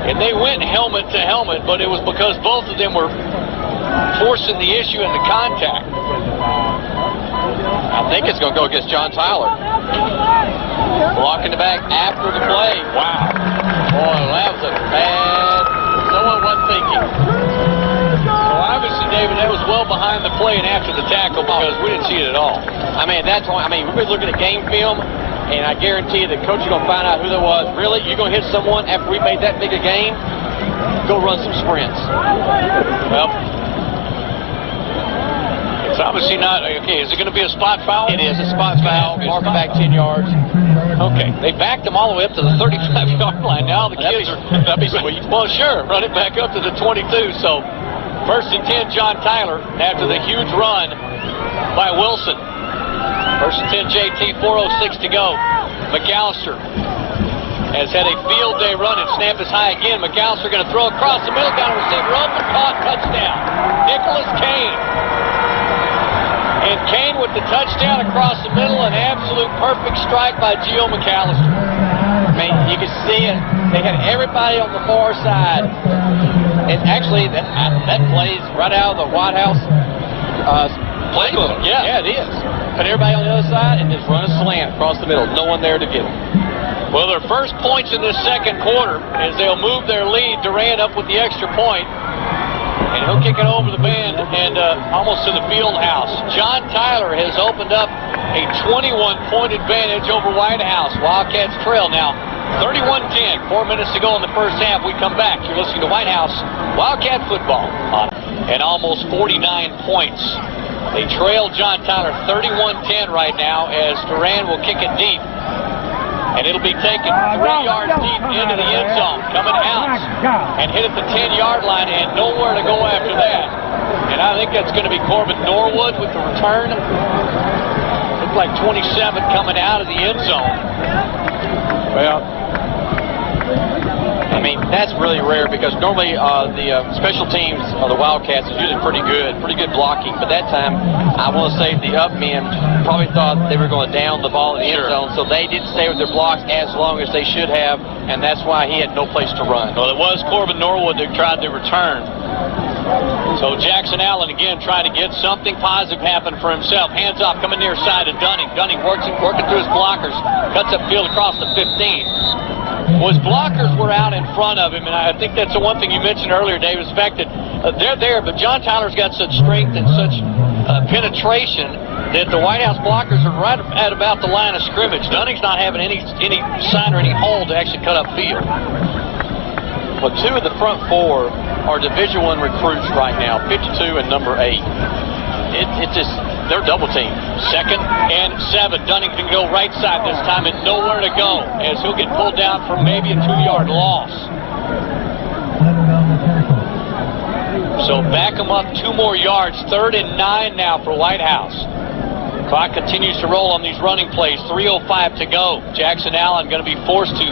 And they went helmet to helmet, but it was because both of them were forcing the issue into contact. I think it's going to go against JohnTyler. Blocking the back after the play. Wow. Boy, that was a bad. Someone wasn't thinking. So obviously, David, that was well behind the play and after the tackle because we didn't see it at all. I mean, that's why. I mean, we're looking at game film, and I guarantee you the coach is going to find out who that was. Really, you're going to hit someone after we made that big a game? Go run some sprints. Well, it's obviously not. Okay, is it going to be a spot foul? It is a spot foul. Mark it back 10 yards. Okay, they backed them all the way up to the 35-yard line. Now the kids are. That'd be sweet. Well, sure. Run it back up to the 22. So 1st and 10, JohnTyler after the huge run by Wilson. 1st and 10, JT. 4:06 to go. McAllister has had a field day run and snap is high again. McAllister going to throw across the middle. Got a receiver open. Caught. Touchdown. Nicholas Kane. And Kane with the touchdown across the middle, an absolute perfect strike by Gio McAllister. I mean, you can see it. They had everybody on the far side. And actually, that plays right out of the Whitehouse playbook. Yeah, it is. Put everybody on the other side and just run a slant across the middle. No one there to get it. Well, their first points in this second quarter as they'll move their lead. Durant up with the extra point. And he'll kick it over the band and almost to the field house. JohnTyler has opened up a 21-point advantage over Whitehouse. Wildcats trail now 31-10. 4 minutes to go in the first half. We come back. You're listening to Whitehouse Wildcat football and almost 49 points. They trail JohnTyler 31-10 right now as Duran will kick it deep. And it'll be taken 3 yards deep into the end zone, coming out and hit at the 10-yard line and nowhere to go after that. And I think that's going to be Corbin Norwood with the return. Looks like 27 coming out of the end zone. Well, I mean, that's really rare because normally the special teams of the Wildcats is usually pretty good blocking. But that time, I want to say the up men probably thought they were going to down the ball in the end zone, so they didn't stay with their blocks as long as they should have, and that's why he had no place to run. Well, it was Corbin Norwood that tried to return. So Jackson Allen again trying to get something positive happen for himself. Hands off, coming near side of Dunning. Dunning working through his blockers, cuts upfield across the 15. Well, his blockers were out in front of him, and I think that's the one thing you mentioned earlier, Dave, is the fact that they're there, but JohnTyler's got such strength and such penetration that the Whitehouse blockers are right at about the line of scrimmage. Dunning's not having any sign or any hole to actually cut upfield. Well, 2 of the front 4 are Division I recruits right now, 52 and number 8. It's just, they're double team. 2nd and 7. Dunning can go right side this time and nowhere to go as he'll get pulled down for maybe a 2-yard loss. So back him up 2 more yards. 3rd and 9 now for Whitehouse. Clock continues to roll on these running plays. 3:05 to go. Jackson Allen going to be forced to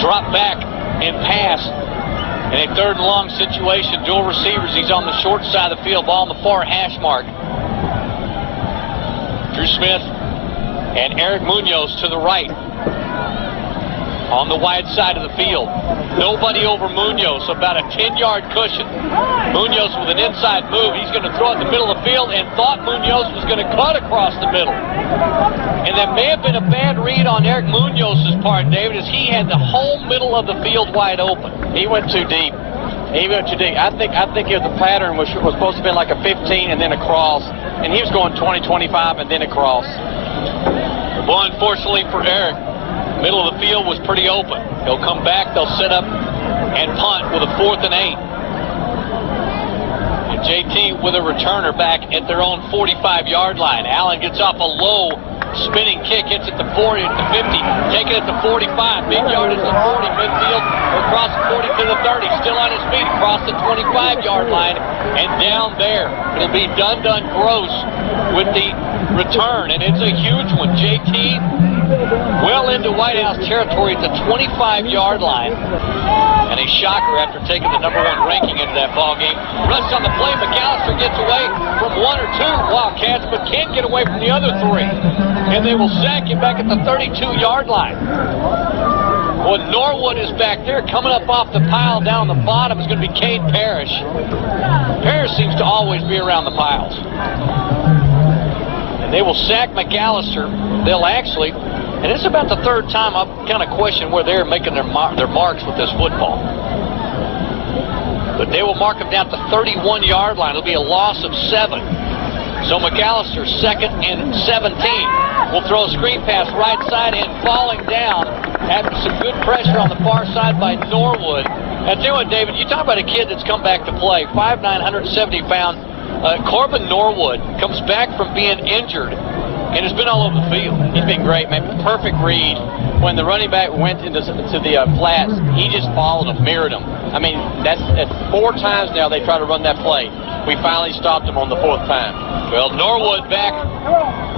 drop back and pass In a 3rd and long situation, dual receivers. He's on the short side of the field, ball on the far hash mark. Drew Smith and Eric Munoz to the right. On the wide side of the field. Nobody over Munoz, about a 10-yard cushion. Munoz with an inside move. He's going to throw it in the middle of the field and thought Munoz was going to cut across the middle. And that may have been a bad read on Eric Munoz's part, David, as he had the whole middle of the field wide open. He went too deep. He went too deep. I think if the pattern was supposed to be like a 15 and then a cross, and he was going 20, 25 and then a cross. Well, unfortunately for Eric, middle of the field was pretty open. He'll come back, they'll set up and punt with a 4th and 8. And JT with a returner back at their own 45-yard line. Allen gets off a low spinning kick, hits at the 40, at the 50, taking it to 45. Big yardage to 40, midfield, across the 40 to the 30. Still on his feet, across the 25-yard line, and down there. It'll be Dun Gross with the return, and it's a huge one. JT well into Whitehouse territory at the 25-yard line. And a shocker after taking the #1 ranking into that ball game. Rush on the play. McAllister gets away from 1 or 2 Wildcats, but can't get away from the other 3. And they will sack him back at the 32-yard line. Well, Norwood is back there. Coming up off the pile down the bottom is going to be Cade Parrish. Parrish seems to always be around the piles. And they will sack McAllister. They'll actually, and it's about the 3rd time I've kind of questioned where they're making their marks with this football. But they will mark him down at the 31-yard line. It'll be a loss of 7. So McAllister, 2nd and 17. Will throw a screen pass right side and falling down. Having some good pressure on the far side by Norwood. Now, tell you what, David, you talk about a kid that's come back to play. 5'9", 170-pound Corbin Norwood comes back from being injured. And it's been all over the field. He's been great, man. Perfect read. When the running back went into the flats, he just followed him, mirrored him. I mean, that's 4 times now they try to run that play. We finally stopped him on the 4th time. Well, Norwood back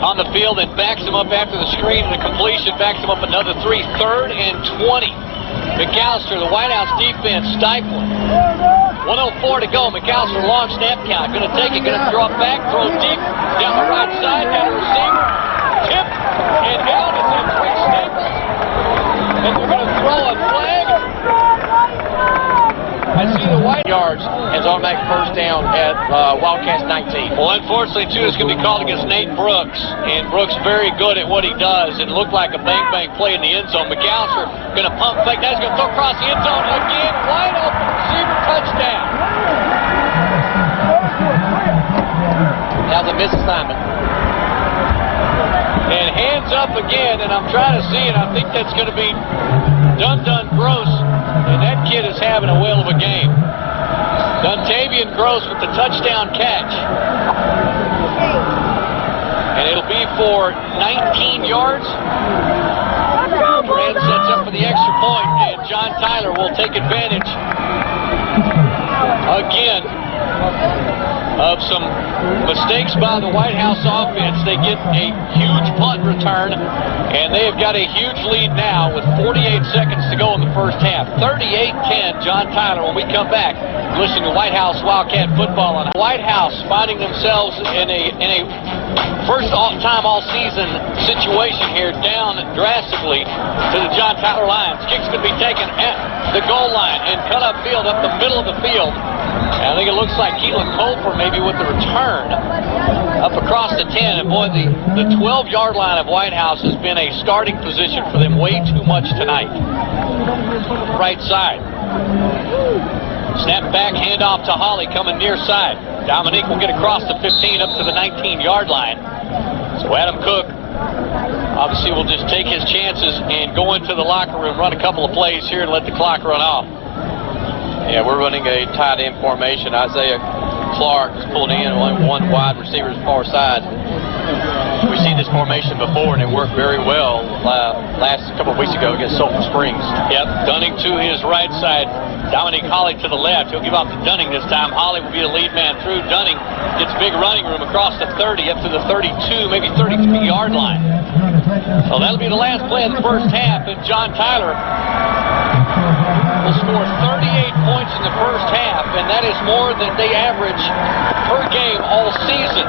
on the field and backs him up after the screen and the completion, backs him up another 3. 3rd and 20. McAllister, the Whitehouse defense stifling. 1:04 to go. McAllister, long snap count. Going to take it, going to throw it back, throw deep down the right side, had a receiver, tip, and out. It's in 3 Staples. And they're going to throw a flag. I see the White yards as automatic first down at Wildcats 19. Well, unfortunately, too, it's going to be called against Nate Brooks. And Brooks very good at what he does. It looked like a bang-bang play in the end zone. McAllister going to pump fake. Now he's going to throw across the end zone again. Wide open receiver touchdown. Now the misassignment. And hands up again, and I'm trying to see it. I think that's going to be Dun Gross. And that kid is having a whale of a game. Duntavian Gross with the touchdown catch. And it'll be for 19 yards. Brand sets up for the extra point, and JohnTyler will take advantage again of some mistakes by the Whitehouse offense. They get a huge punt return, and they have got a huge lead now with 48 seconds to go in the first half. 38-10, JohnTyler. When we come back, listening to Whitehouse Wildcat football on Whitehouse finding themselves in a first time all season situation here, down drastically to the JohnTyler Lions. Kick's going to be taken at the goal line and cut upfield up the middle of the field. I think it looks like Keelan Colfer maybe with the return up across the 10. And boy, the 12-yard line of Whitehouse has been a starting position for them way too much tonight. Right side. Snap back, handoff to Holly coming near side. Dominique will get across the 15 up to the 19-yard line. So Adam Cook obviously will just take his chances and go into the locker room, run a couple of plays here and let the clock run off. Yeah, we're running a tight end formation. Isaiah Clark is pulled in, one wide receiver's far side. We've seen this formation before, and it worked very well last couple of weeks ago against Sulphur Springs. Yep, Dunning to his right side. Dominique Holly to the left. He'll give off to Dunning this time. Holly will be the lead man through. Dunning gets big running room across the 30 up to the 32, maybe 33-yard line. So that'll be the last play of the first half, and JohnTyler will score 38 points in the first half, and that is more than they average per game all season.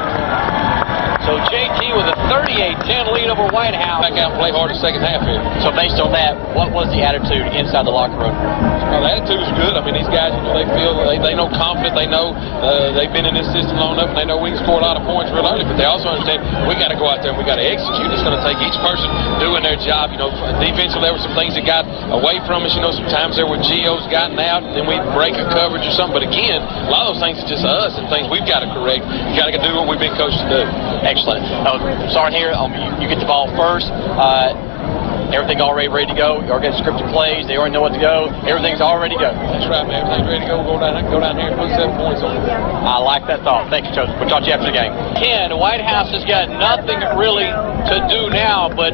So JT with a 38-10 lead over Whitehouse. Back out and play hard the second half here. So based on that, what was the attitude inside the locker room? The attitude is good. I mean, these guys, they feel they know confident. They know they've been in this system long enough, and they know we can score a lot of points real early. But they also understand we got to go out there and we got to execute. It's going to take each person doing their job. Defensively, there were some things that got away from us. Sometimes there were Geo's gotten out, and then we break a coverage or something. But again, a lot of those things are just us and things we've got to correct. You got to do what we've been coached to do. Excellent. Starting here, you get the ball first. Everything already ready to go. You already got scripted plays. They already know what to go. Everything's already go. That's right, man. Everything's ready to go. Go down here and put 7 points on it. I like that thought. Thank you, Coach. We'll talk to you after the game. Ken, Whitehouse has got nothing really to do now but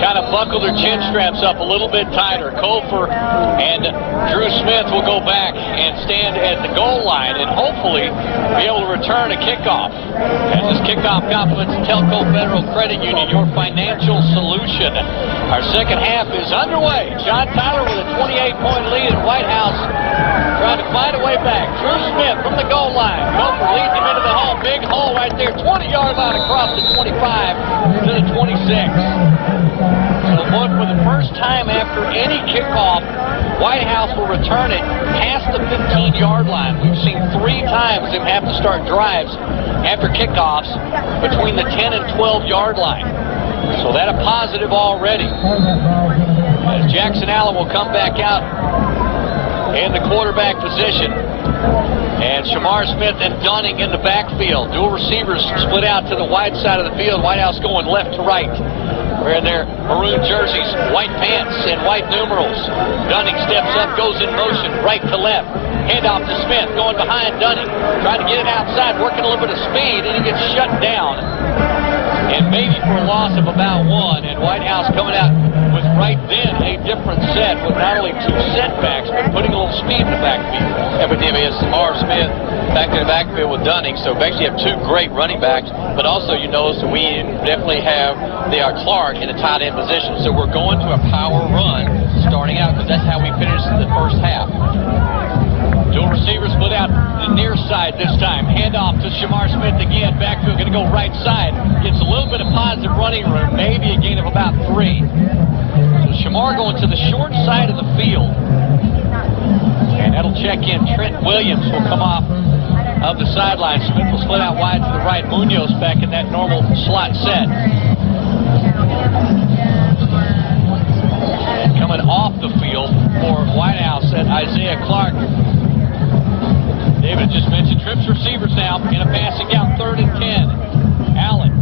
kind of buckle their chin straps up a little bit tighter. Kofor and Drew Smith will go back and stand at the goal line and hopefully be able to return a kickoff. As this kickoff compliments Telco Federal Credit Union, your financial solution. Our second half is underway. JohnTyler with a 28-point lead at Whitehouse, trying to find a way back. Drew Smith from the goal line. Kofor leads him into the hole. Big hole right there. 20-yard line across the 25 to the 26. So look, for the first time after any kickoff, Whitehouse will return it past the 15-yard line. We've seen 3 times them have to start drives after kickoffs between the 10 and 12-yard line. So that's a positive already. As Jackson Allen will come back out in the quarterback position. And Shamar Smith and Dunning in the backfield. Dual receivers split out to the wide side of the field. Whitehouse going left to right. Wearing their maroon jerseys, white pants, and white numerals. Dunning steps up, goes in motion, right to left. Handoff to Smith, going behind Dunning. Trying to get it outside, working a little bit of speed, and he gets shut down. And maybe for a loss of about 1. And Whitehouse coming out with right then a different set with not only 2 setbacks, but putting a little speed in the backfield. Evidently, it's Shamar Smith back in the backfield with Dunning. So we actually have 2 great running backs, but also you notice that we definitely have Clark in a tight end position. So we're going to a power run starting out because that's how we finished the first half. Dual receivers split out the near side this time. Handoff to Shamar Smith again. Backfield going to go right side. Gets a little bit of positive running room. Maybe a gain of about 3. So Shamar going to the short side of the field. And that'll check in. Trent Williams will come off of the sideline. Smith will split out wide to the right. Munoz back in that normal slot set. And coming off the field for Whitehouse at Isaiah Clark. David just mentioned trips receivers now in a passing down 3rd and 10. Allen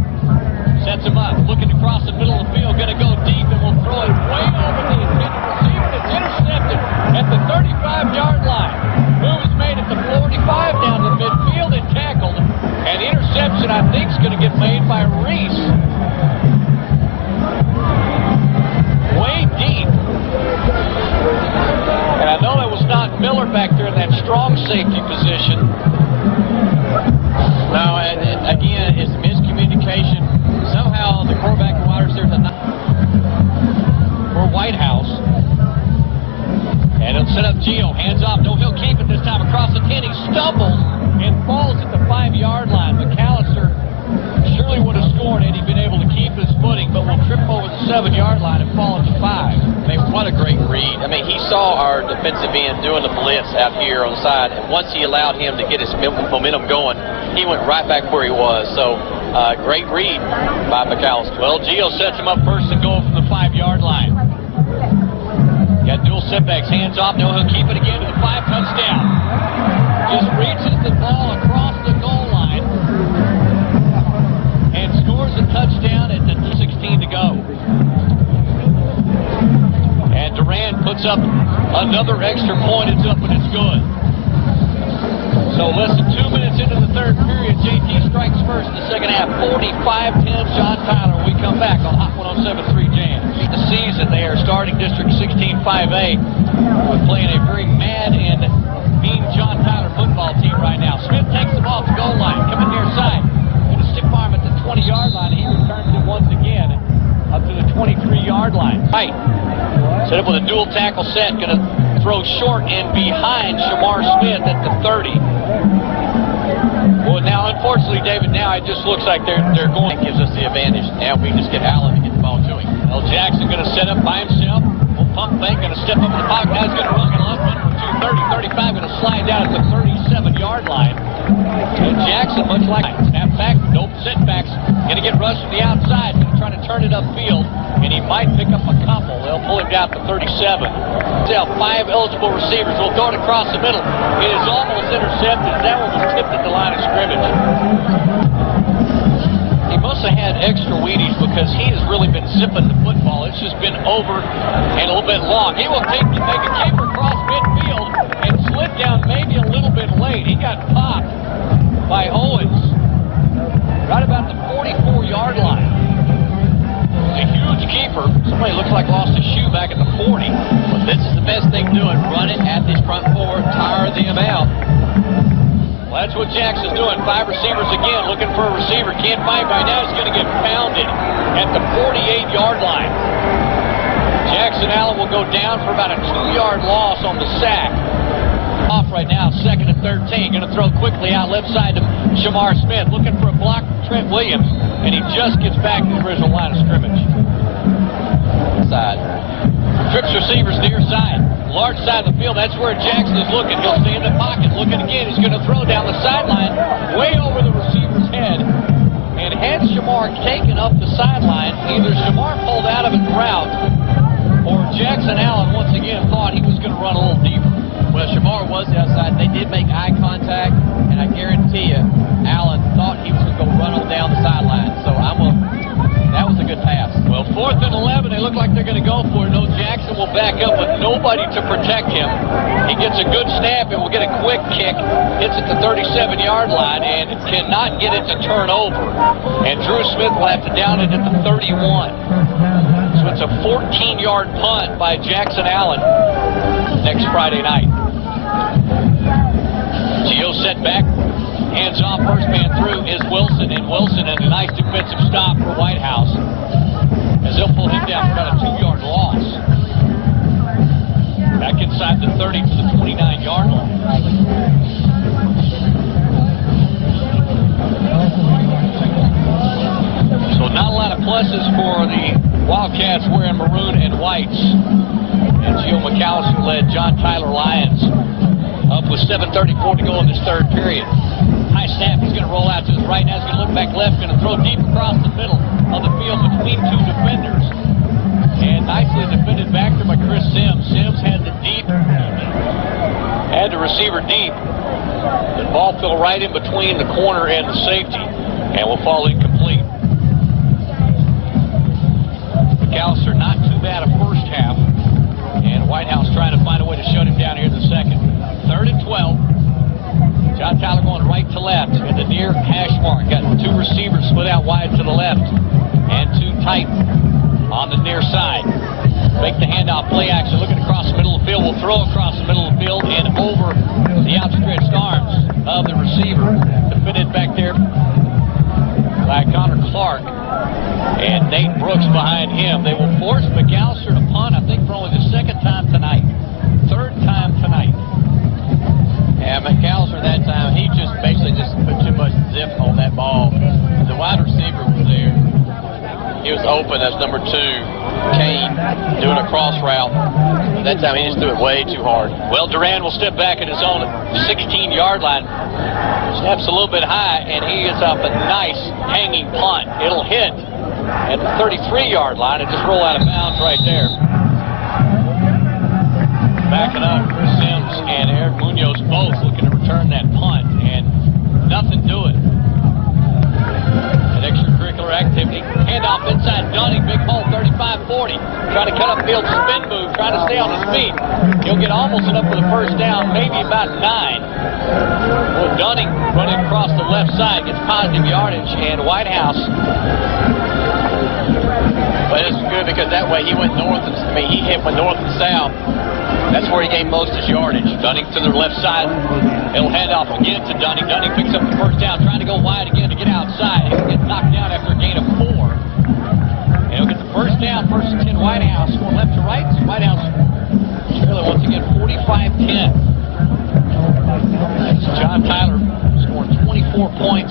sets him up, looking to cross the middle of the field, going to go deep and will throw it way over the intended receiver. It's intercepted at the 35-yard line. Move is made at the 45 down to the midfield and tackled. And the interception, I think, is going to get made by Reese. Way deep. And I know that was not Miller back there in that strong safety position. Now, again, it's miscommunication. Somehow the quarterback and wide receivers are not for Whitehouse. And it'll set up Gio. Hands off. No, he'll keep it this time across the 10. He stumbles and falls at the 5-yard line. McAllister surely would have scored had he been able to keep his footing, but will trip over the 7-yard line and fall at the 5. I mean, what a great read. I mean, he saw our defensive end doing the blitz out here on the side, and once he allowed him to get his momentum going, he went right back where he was. So, great read by McAllister. Well, Gio sets him up first and goal from the 5-yard line. Got dual setbacks, hands off. No, he'll keep it again to the 5 touchdown. Just reaches the ball across the goal line and scores a touchdown at the 16 to go. And Durant puts up another extra point. It's up and it's good. So less than 2 minutes into the 3rd period, JT strikes first in the second half. 45-10 JohnTyler. We come back on Hot 107.3 Jam. The season, they are starting District 16 5A. We're playing a very mad and mean JohnTyler football team right now. Smith takes the ball to goal line, coming near side. Going to stick arm at the 20-yard line. He returns it once again up to the 23-yard line. Right. Set up with a dual tackle set, going to throw short and behind Shamar Smith at the 30. Well, now, unfortunately, David, now it just looks like they're going. That gives us the advantage. Now we just get Allen to get the ball to him. Well, Jackson going to set up by himself. Well, pump fake, going to step up in the pocket. Now he's going to run, run for 230, 35, going to slide down at the 37-yard line. And Jackson, much like snap back, no setbacks, going to get rushed from the outside, going to try to turn it upfield, and he might pick up a couple. They'll pull him down to 37. Now 5 eligible receivers will throw it across the middle. It is almost intercepted. That one was tipped at the line of scrimmage. He must have had extra Wheaties because he has really been zipping the football. It's just been over and a little bit long. He will make a caper across midfield and slid down maybe a little bit late. He got popped by Owens right about the 44-yard line. A huge keeper. Somebody looks like lost a shoe back at the 40. But this is the best thing to do, it. Run it at this front four, tire them out. Well, that's what Jackson's doing. 5 receivers again, looking for a receiver. Can't find by now. He's going to get pounded at the 48-yard line. Jackson Allen will go down for about a 2-yard loss on the sack. Off right now, 2nd and 13. Going to throw quickly out left side to Shamar Smith. Looking for a block from Trent Williams. And he just gets back to the original line of scrimmage. Side. Trips receivers near side. Large side of the field. That's where Jackson is looking. He'll stay in the pocket. Looking again. He's going to throw down the sideline. Way over the receiver's head. And had Shamar taken up the sideline, either Shamar pulled out of his route or Jackson Allen once again thought he was going to run a little deeper. Well, Shamar was outside. They did make eye contact, and I guarantee you, Allen thought he was going to go run on down the sideline. So that was a good pass. Well, 4th and 11. They look like they're going to go for it. No, Jackson will back up with nobody to protect him. He gets a good snap and will get a quick kick. Hits at the 37-yard line and cannot get it to turn over. And Drew Smith will have to down it at the 31. So it's a 14-yard punt by Jackson Allen next Friday night. Gio set back, hands off, first man through is Wilson, and Wilson and a nice defensive stop for Whitehouse as they'll pull him down for about a 2-yard loss. Back inside the 30 to the 29-yard line. So not a lot of pluses for the Wildcats wearing maroon and whites. And Gio McAllister led JohnTyler Lions up with 7:34 to go in this 3rd period. High snap, he's going to roll out to his right. Now he's going to look back left, going to throw deep across the middle of the field between 2 defenders. And nicely defended back there by Chris Sims. Sims had the receiver deep. The ball fell right in between the corner and the safety and will fall incomplete. McAllister not too bad a first half. And Whitehouse trying to find a way to shut him down here in the 2nd. 3rd and 12. JohnTyler going right to left at the near hash mark. Got 2 receivers split out wide to the left and 2 tight on the near side. Make the handoff, play action, looking across the middle of the field. Will throw across the middle of the field and over the outstretched arms of the receiver. Defended back there by Connor Clark. And Nate Brooks behind him. They will force McAllister to punt, I think, for only the 2nd time tonight. 3rd time tonight. And McAllister that time, he just basically put too much zip on that ball. The wide receiver was there. He was open. That's number 2, Kane, doing a cross route. That time he just threw it way too hard. Well, Duran will step back at his own 16-yard line. Snaps a little bit high, and he gets off a nice hanging punt. It'll hit at the 33-yard line and just roll out of bounds right there. Backing up, Sims and Eric Munoz both looking to return that punt, and nothing doing. An extracurricular activity. Handoff inside Dunning, big hole, 35-40. Trying to cut upfield, spin move, trying to stay on his feet. He'll get almost enough for the first down, maybe about 9. Well, Dunning running across the left side gets positive yardage, and Whitehouse. But it's good because that way he went north and he went north and south. That's where he gained most of his yardage. Dunning to the left side. He'll hand off again to Dunning. Dunning picks up the first down, trying to go wide again to get outside. He'll get knocked down after a gain of 4. And he'll get the first First down, first and 10, Whitehouse. Going left to right. Whitehouse trailing once again, 45-10. That's JohnTyler scoring 24 points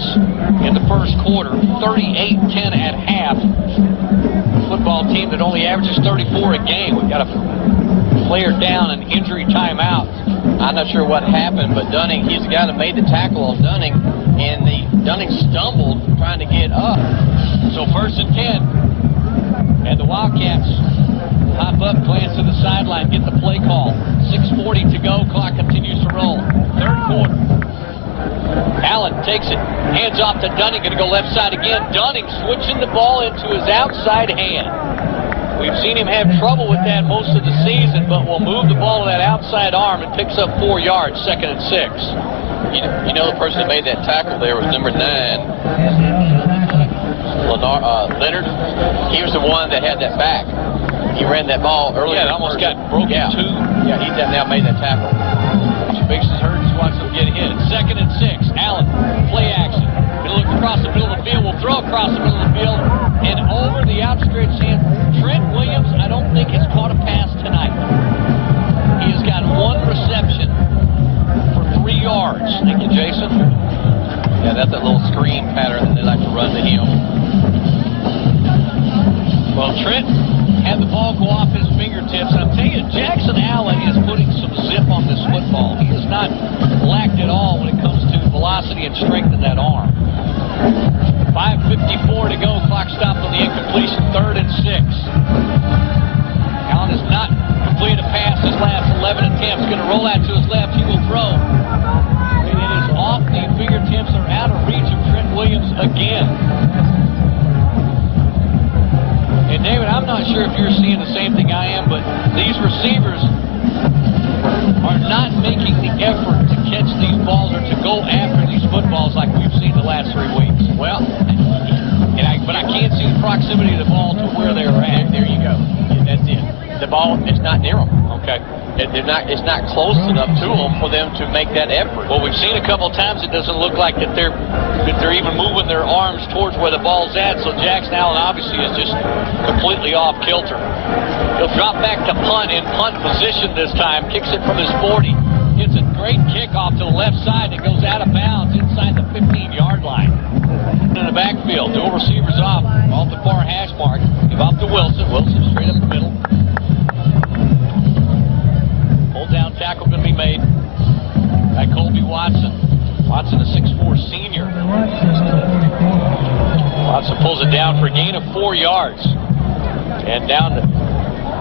in the first quarter, 38-10 at half. A football team that only averages 34 a game. We've got a player down, an injury timeout. I'm not sure what happened, but Dunning, he's the guy that made the tackle on Dunning, and Dunning stumbled trying to get up. So first and 10, and the Wildcats hop up, glance to the sideline, get the play call. 6:40 to go, clock continues to roll. Third quarter. Allen takes it, hands off to Dunning, going to go left side again. Dunning switching the ball into his outside hand. We've seen him have trouble with that most of the season, but will move the ball to that outside arm and picks up 4 yards, 2nd and 6. You know the person that made that tackle there was number 9, Leonard. He was the one that had that back. He ran that ball earlier. Yeah, it almost got broken too. Yeah, he now made that tackle. Fix his hurt, just watch him get hit. 2nd and 6. Allen, play action. He'll look across the middle of the field. We'll throw across the middle of the field and over the outstretched hand. Trent Williams, I don't think has caught a pass tonight. He has got 1 reception for 3 yards. Thank you, Jason. Yeah, that's that little screen pattern that they like to run to him. Well, Trent had the ball go off his fingertips. And I'm telling you, Jackson Allen is putting some zip on this football. He has not lacked at all when it comes to velocity and strength in that arm. 5:54 to go. Clock stopped on the incompletion. 3rd and 6. Allen has not completed a pass his last 11 attempts. Going to roll out to his left. He will throw. And it is off the fingertips or out of reach of Trent Williams again. And David, I'm not sure if you're seeing the same thing I am, but these receivers are not making the effort to catch these balls or to go after these footballs like we've seen the last 3 weeks. Well, but I can't see the proximity of the ball to where they are at. there you go. That's it. The ball is not near them. Okay. It's not close enough to them for them to make that effort. Well, we've seen a couple of times it doesn't look like that they're even moving their arms towards where the ball's at. So Jackson Allen obviously is just completely off kilter. He'll drop back to punt in punt position this time. Kicks it from his 40. Gets a great kickoff to the left side that goes out of bounds inside the 15-yard line. In the backfield, dual receivers off the far hash mark. Give off to Wilson. Wilson straight up the middle. Hold down tackle going to be made by Colby Watson. Watson, a 6'4" senior. Watson pulls it down for a gain of 4 yards. And down the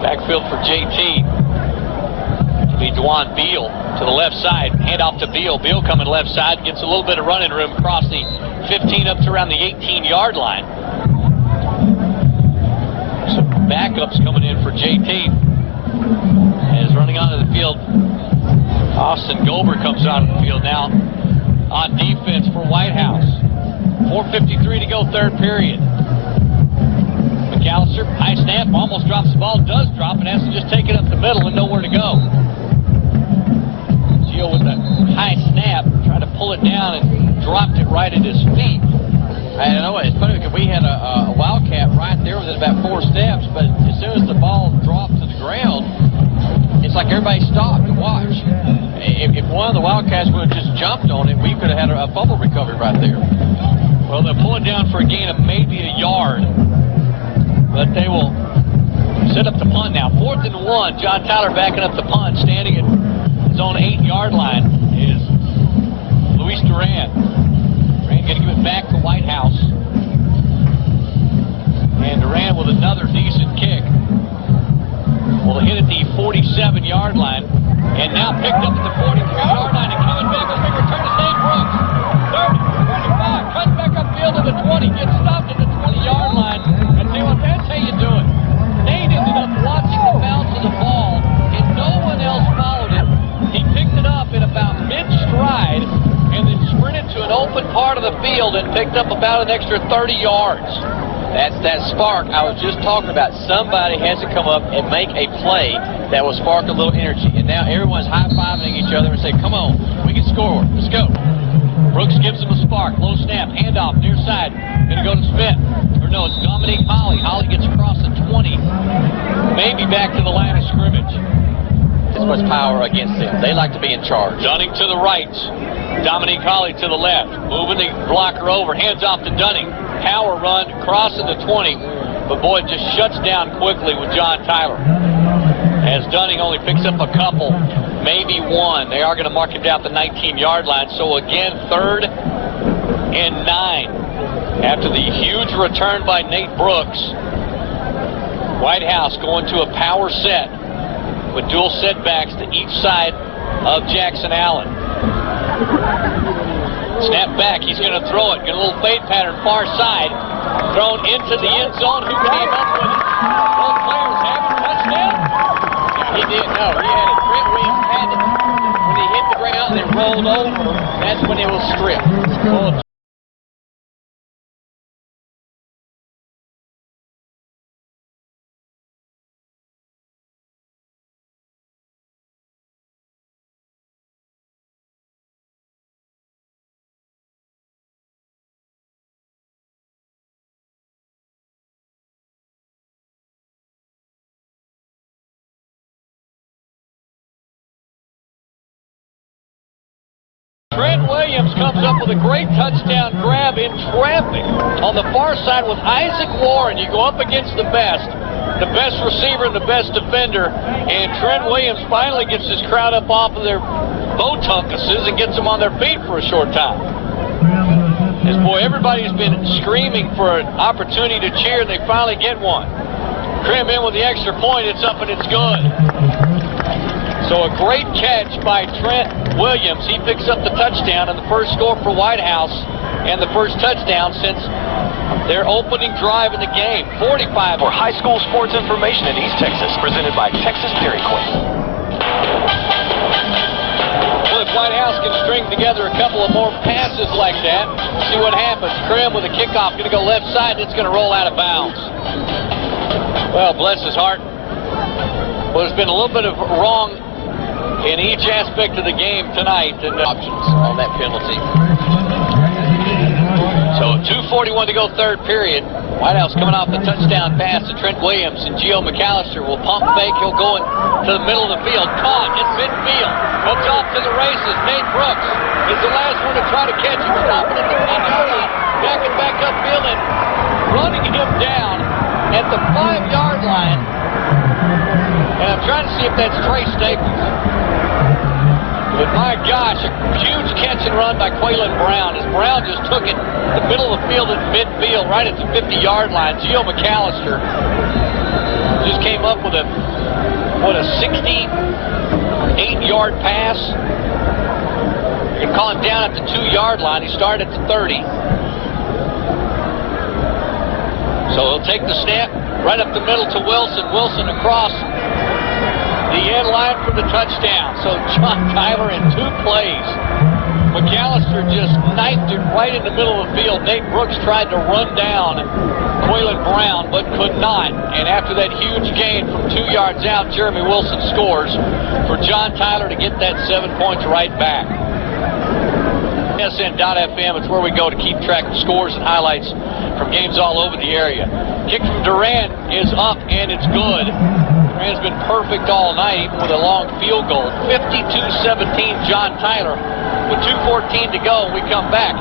backfield for JT. To be Dwan Beal to the left side. Hand off to Beal. Beal coming left side. Gets a little bit of running room across the 15 up to around the 18-yard line. Some backups coming in for JT. As running onto the field, Austin Gober comes onto the field now on defense for Whitehouse. 4:53 to go, 3rd period. McAllister, high snap, almost drops the ball, does drop, and has to just take it up the middle and nowhere to go. Gio with a high snap, tried to pull it down and dropped it right at his feet. I don't know, it's funny because we had a Wildcat right there within about 4 steps, but as soon as the ball dropped to the ground, it's like everybody stopped to watch. If one of the Wildcats would have just jumped on it, we could have had a fumble recovery right there. Well, they'll pull it down for a gain of maybe a yard, but they will set up the punt now. 4th and 1. JohnTyler backing up the punt, standing at his own 8-yard line is Luis Duran. Duran going to give it back to Whitehouse. And Duran with another decent kick. Will hit at the 47-yard line. And now picked up at the 43-yard line. And coming back on big return to St. Brooks. 30, 35, cuts back upfield to the 20. Gets stopped at the 20-yard line. And see what that's how you do it. Nate ended up watching the bounce of the ball. And no one else followed it. He picked it up in about mid-stride. And then sprinted to an open part of the field and picked up about an extra 30 yards. That's that spark I was just talking about. Somebody has to come up and make a play that will spark a little energy. And now everyone's high-fiving each other and say, come on, we can score. Let's go. Brooks gives him a spark. Low snap. Handoff. Near side. Going to go to Smith. Or no, it's Dominique Holly. Holly gets across the 20, maybe back to the line of scrimmage. This much power against them. They like to be in charge. Dunning to the right. Dominique Holly to the left. Moving the blocker over. Hands off to Dunning. Power run, crossing the 20. But boy, it just shuts down quickly with JohnTyler. As Dunning only picks up a couple, maybe one. They are going to mark him down at the 19-yard line. So again, 3rd and 9. After the huge return by Nate Brooks. Whitehouse going to a power set with dual setbacks to each side of Jackson Allen. Snap back, he's going to throw it. Get a little fade pattern, far side. Thrown into the end zone. Who came up with it? Both players have a touchdown? He didn't know. He had it. Trent Williams had it. When he hit the ground and it rolled over, that's when it was stripped. Well, Trent Williams comes up with a great touchdown grab in traffic on the far side with Isaac Warren. You go up against the best receiver and the best defender, and Trent Williams finally gets his crowd up off of their botunkuses and gets them on their feet for a short time. As boy, everybody's been screaming for an opportunity to cheer, and they finally get one. Crim in with the extra point, it's up and it's good. So a great catch by Trent Williams. He picks up the touchdown and the first score for Whitehouse and the first touchdown since their opening drive in the game. 45 for high school sports information in East Texas, presented by Texas Dairy Queen. Well, if Whitehouse can string together a couple of more passes like that, see what happens. Crim with a kickoff, going to go left side, and it's going to roll out of bounds. Well, bless his heart. Well, there's been a little bit of wrong in each aspect of the game tonight, and options on that penalty. So 2:41 to go, third period. Whitehouse coming off the touchdown pass to Trent Williams, and Gio McAllister will pump fake. He'll go into the middle of the field, caught in midfield, hooked off to the races. Nate Brooks is the last one to try to catch him, stopping at the 10-yard line, backing back upfield and running him down at the 5-yard line. And I'm trying to see if that's Trey Staples. But my gosh, a huge catch and run by Quaylen Brown as Brown just took it the middle of the field at midfield, right at the 50-yard line. Gio McAllister just came up with a 68-yard pass. You're going to call him down at the 2-yard line. He started at the 30. So he'll take the snap right up the middle to Wilson. Wilson across the end line for the touchdown. So JohnTyler in 2 plays. McAllister just knifed it right in the middle of the field. Nate Brooks tried to run down Quaylen Brown, but could not. And after that huge gain from 2 yards out, Jeremy Wilson scores for JohnTyler to get that 7 points right back. SN.FM, it's where we go to keep track of scores and highlights from games all over the area. Kick from Durant is up, and it's good. Durant's been perfect all night, even with a long field goal. 52-17, JohnTyler with 2:14 to go. We come back.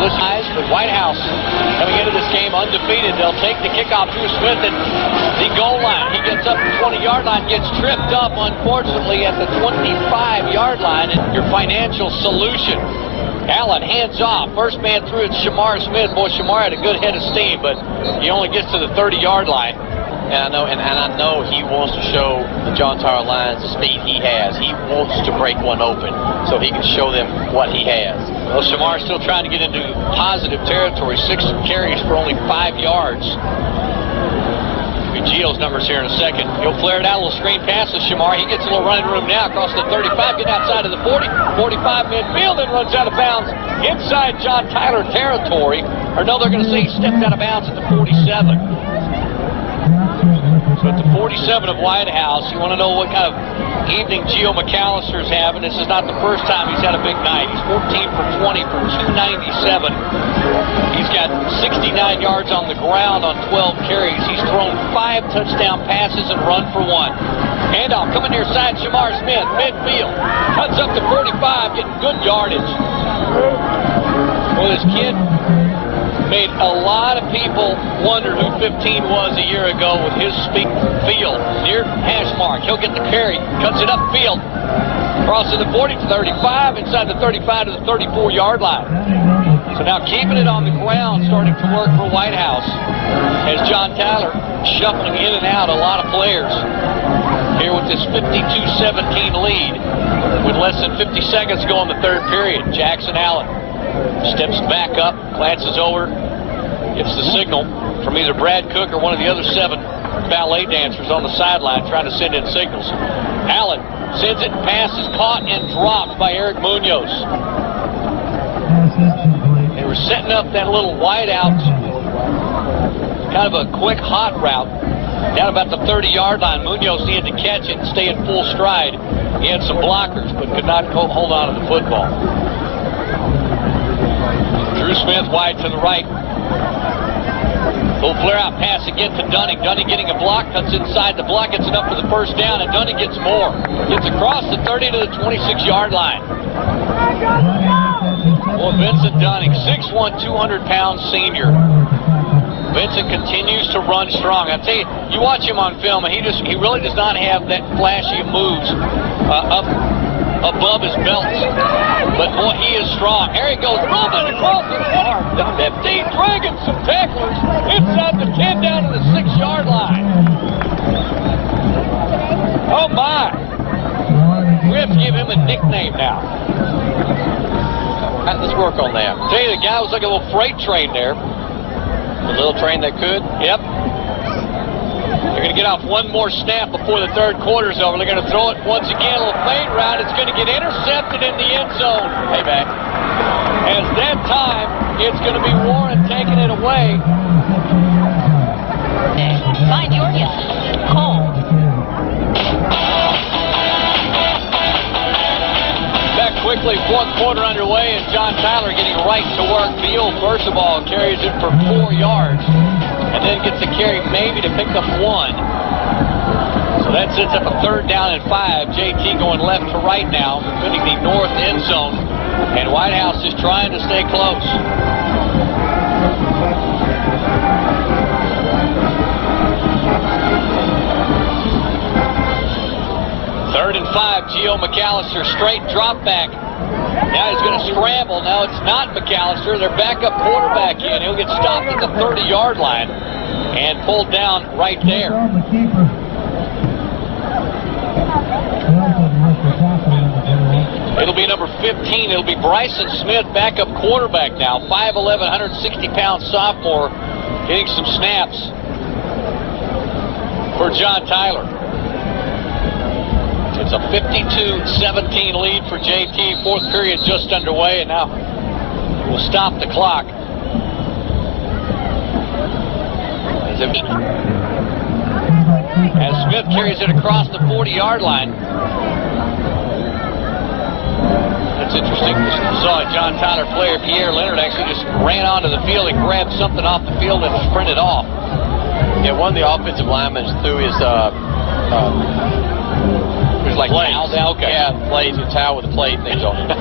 Listen, but Whitehouse coming into this game undefeated. They'll take the kickoff to Smith at the goal line. He gets up the 20-yard line, gets tripped up, unfortunately, at the 25-yard line. And your financial solution. Allen hands off. First man through it's Shamar Smith. Boy, Shamar had a good head of steam, but he only gets to the 30-yard line. And I know he wants to show the JohnTyler Lions the speed he has. He wants to break one open so he can show them what he has. Well, Shamar's still trying to get into positive territory. 6 carries for only 5 yards. Gio's numbers here in a second. He'll flare it out, a little screen pass to Shamar. He gets a little running room now across the 35, getting outside of the 40, 45 midfield, and runs out of bounds inside JohnTyler territory. Or no, they're going to say he stepped out of bounds at the 47. So at the 47 of Whitehouse. You want to know what kind of evening Gio McAllister's having. This is not the first time he's had a big night. He's 14 for 20 for 297. He's got 69 yards on the ground on 12 carries. He's thrown 5 touchdown passes and run for 1. Handoff coming near side, Shamar Smith, midfield. Cuts up to 45, getting good yardage. Well, this kid made a lot of people wonder who 15 was a year ago with his field near hash mark. He'll get the carry, cuts it upfield, crosses the 40 to 35, inside the 35 to the 34-yard line. So now keeping it on the ground, starting to work for Whitehouse as JohnTyler shuffling in and out a lot of players here with this 52-17 lead with less than 50 seconds to go in the third period. Jackson Allen steps back up, glances over, gets the signal from either Brad Cook or one of the other 7 ballet dancers on the sideline trying to send in signals. Allen sends it, passes caught and dropped by Eric Munoz. They were setting up that little wide out, kind of a quick hot route down about the 30-yard line. Munoz needed to catch it and stay in full stride. He had some blockers but could not hold on to the football. Drew Smith wide to the right. Little flare out pass again to Dunning. Dunning getting a block, cuts inside the block, gets enough for the first down, and Dunning gets more. Gets across the 30 to the 26-yard line. Well, Vincent Dunning, 6'1", 200-pound senior. Vincent continues to run strong. I tell you, you watch him on film, and he really does not have that flashy moves up above his belt. But boy, he is strong. Here he goes, rolling across the 15, dragging some tacklers inside the 10 down to the 6-yard line. Oh my! We have to give him a nickname now. Let's work on that. Tell you, the guy was like a little freight train there. A little train that could. Yep. They're going to get off one more snap before the third quarter's over. They're going to throw it once again, a little fade route. It's going to get intercepted in the end zone. Payback. As that time, it's going to be Warren taking it away. Find your guy. Call. Back quickly, fourth quarter underway, and JohnTyler getting right to work. Beal, first of all, carries it for 4 yards. And then gets a carry maybe to pick up 1. So that sets up a 3rd down and 5. JT going left to right now, including the north end zone. And Whitehouse is trying to stay close. Third and 5, Gio McAllister, straight drop back. Now he's going to scramble. Now it's not McAllister. Their backup quarterback in. He'll get stopped at the 30-yard line and pulled down right there. It'll be number 15. It'll be Bryson Smith, backup quarterback now. 5'11", 160-pound sophomore, getting some snaps for JohnTyler. It's a 52-17 lead for JT. Fourth period just underway, and now we'll stop the clock. As Smith carries it across the 40-yard line. That's interesting. We saw a JohnTyler player, Pierre Leonard, actually just ran onto the field and grabbed something off the field and sprinted off. Yeah, one of the offensive linemen threw his It was like towel down. Okay. Yeah, plays a towel with a plate things on it.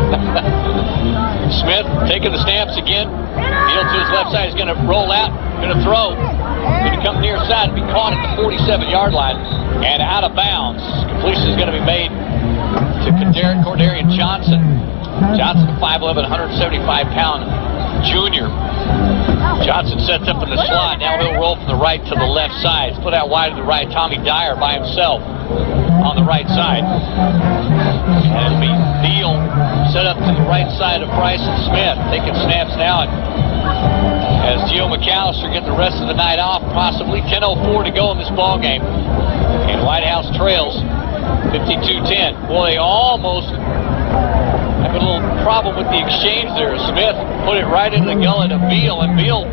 Smith taking the snaps again. Field to his left side. He's going to roll out, going to throw. Going to come near side and be caught at the 47-yard line and out of bounds. Completion is going to be made to Cordarian Johnson. Johnson, 5'11", 175-pound junior. Johnson sets up in the slot. Now he'll roll from the right to the left side. Split out wide to the right. Tommy Dyer by himself on the right side. And it'll be Beal set up to the right side of Bryson Smith. Taking snaps now. And as Gio McAllister getting the rest of the night off, possibly 10:04 to go in this ball game. And Whitehouse trails 52-10. Boy, they almost have a little problem with the exchange there. Smith put it right into the gullet of Beal, and Beal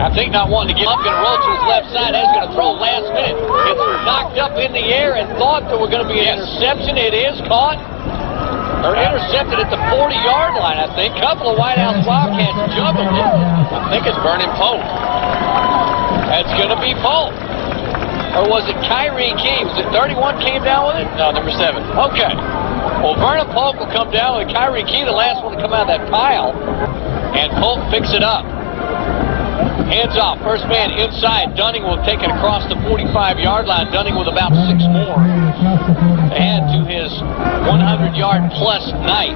I think not wanting to get up, going to roll to his left side. That's going to throw last minute. It's knocked up in the air and thought there were going to be an interception. It is caught. Or intercepted at the 40-yard line, I think. Couple of Whitehouse Wildcats juggled it. I think it's Vernon Polk. That's going to be Polk. Or was it Kyrie Key? Was it 31 came down with it? No, number 7. Okay. Well, Vernon Polk will come down with Kyrie Key, the last one to come out of that pile. And Polk picks it up. Hands off. First man inside. Dunning will take it across the 45-yard line. Dunning with about 6 more. Add to his 100-yard-plus night.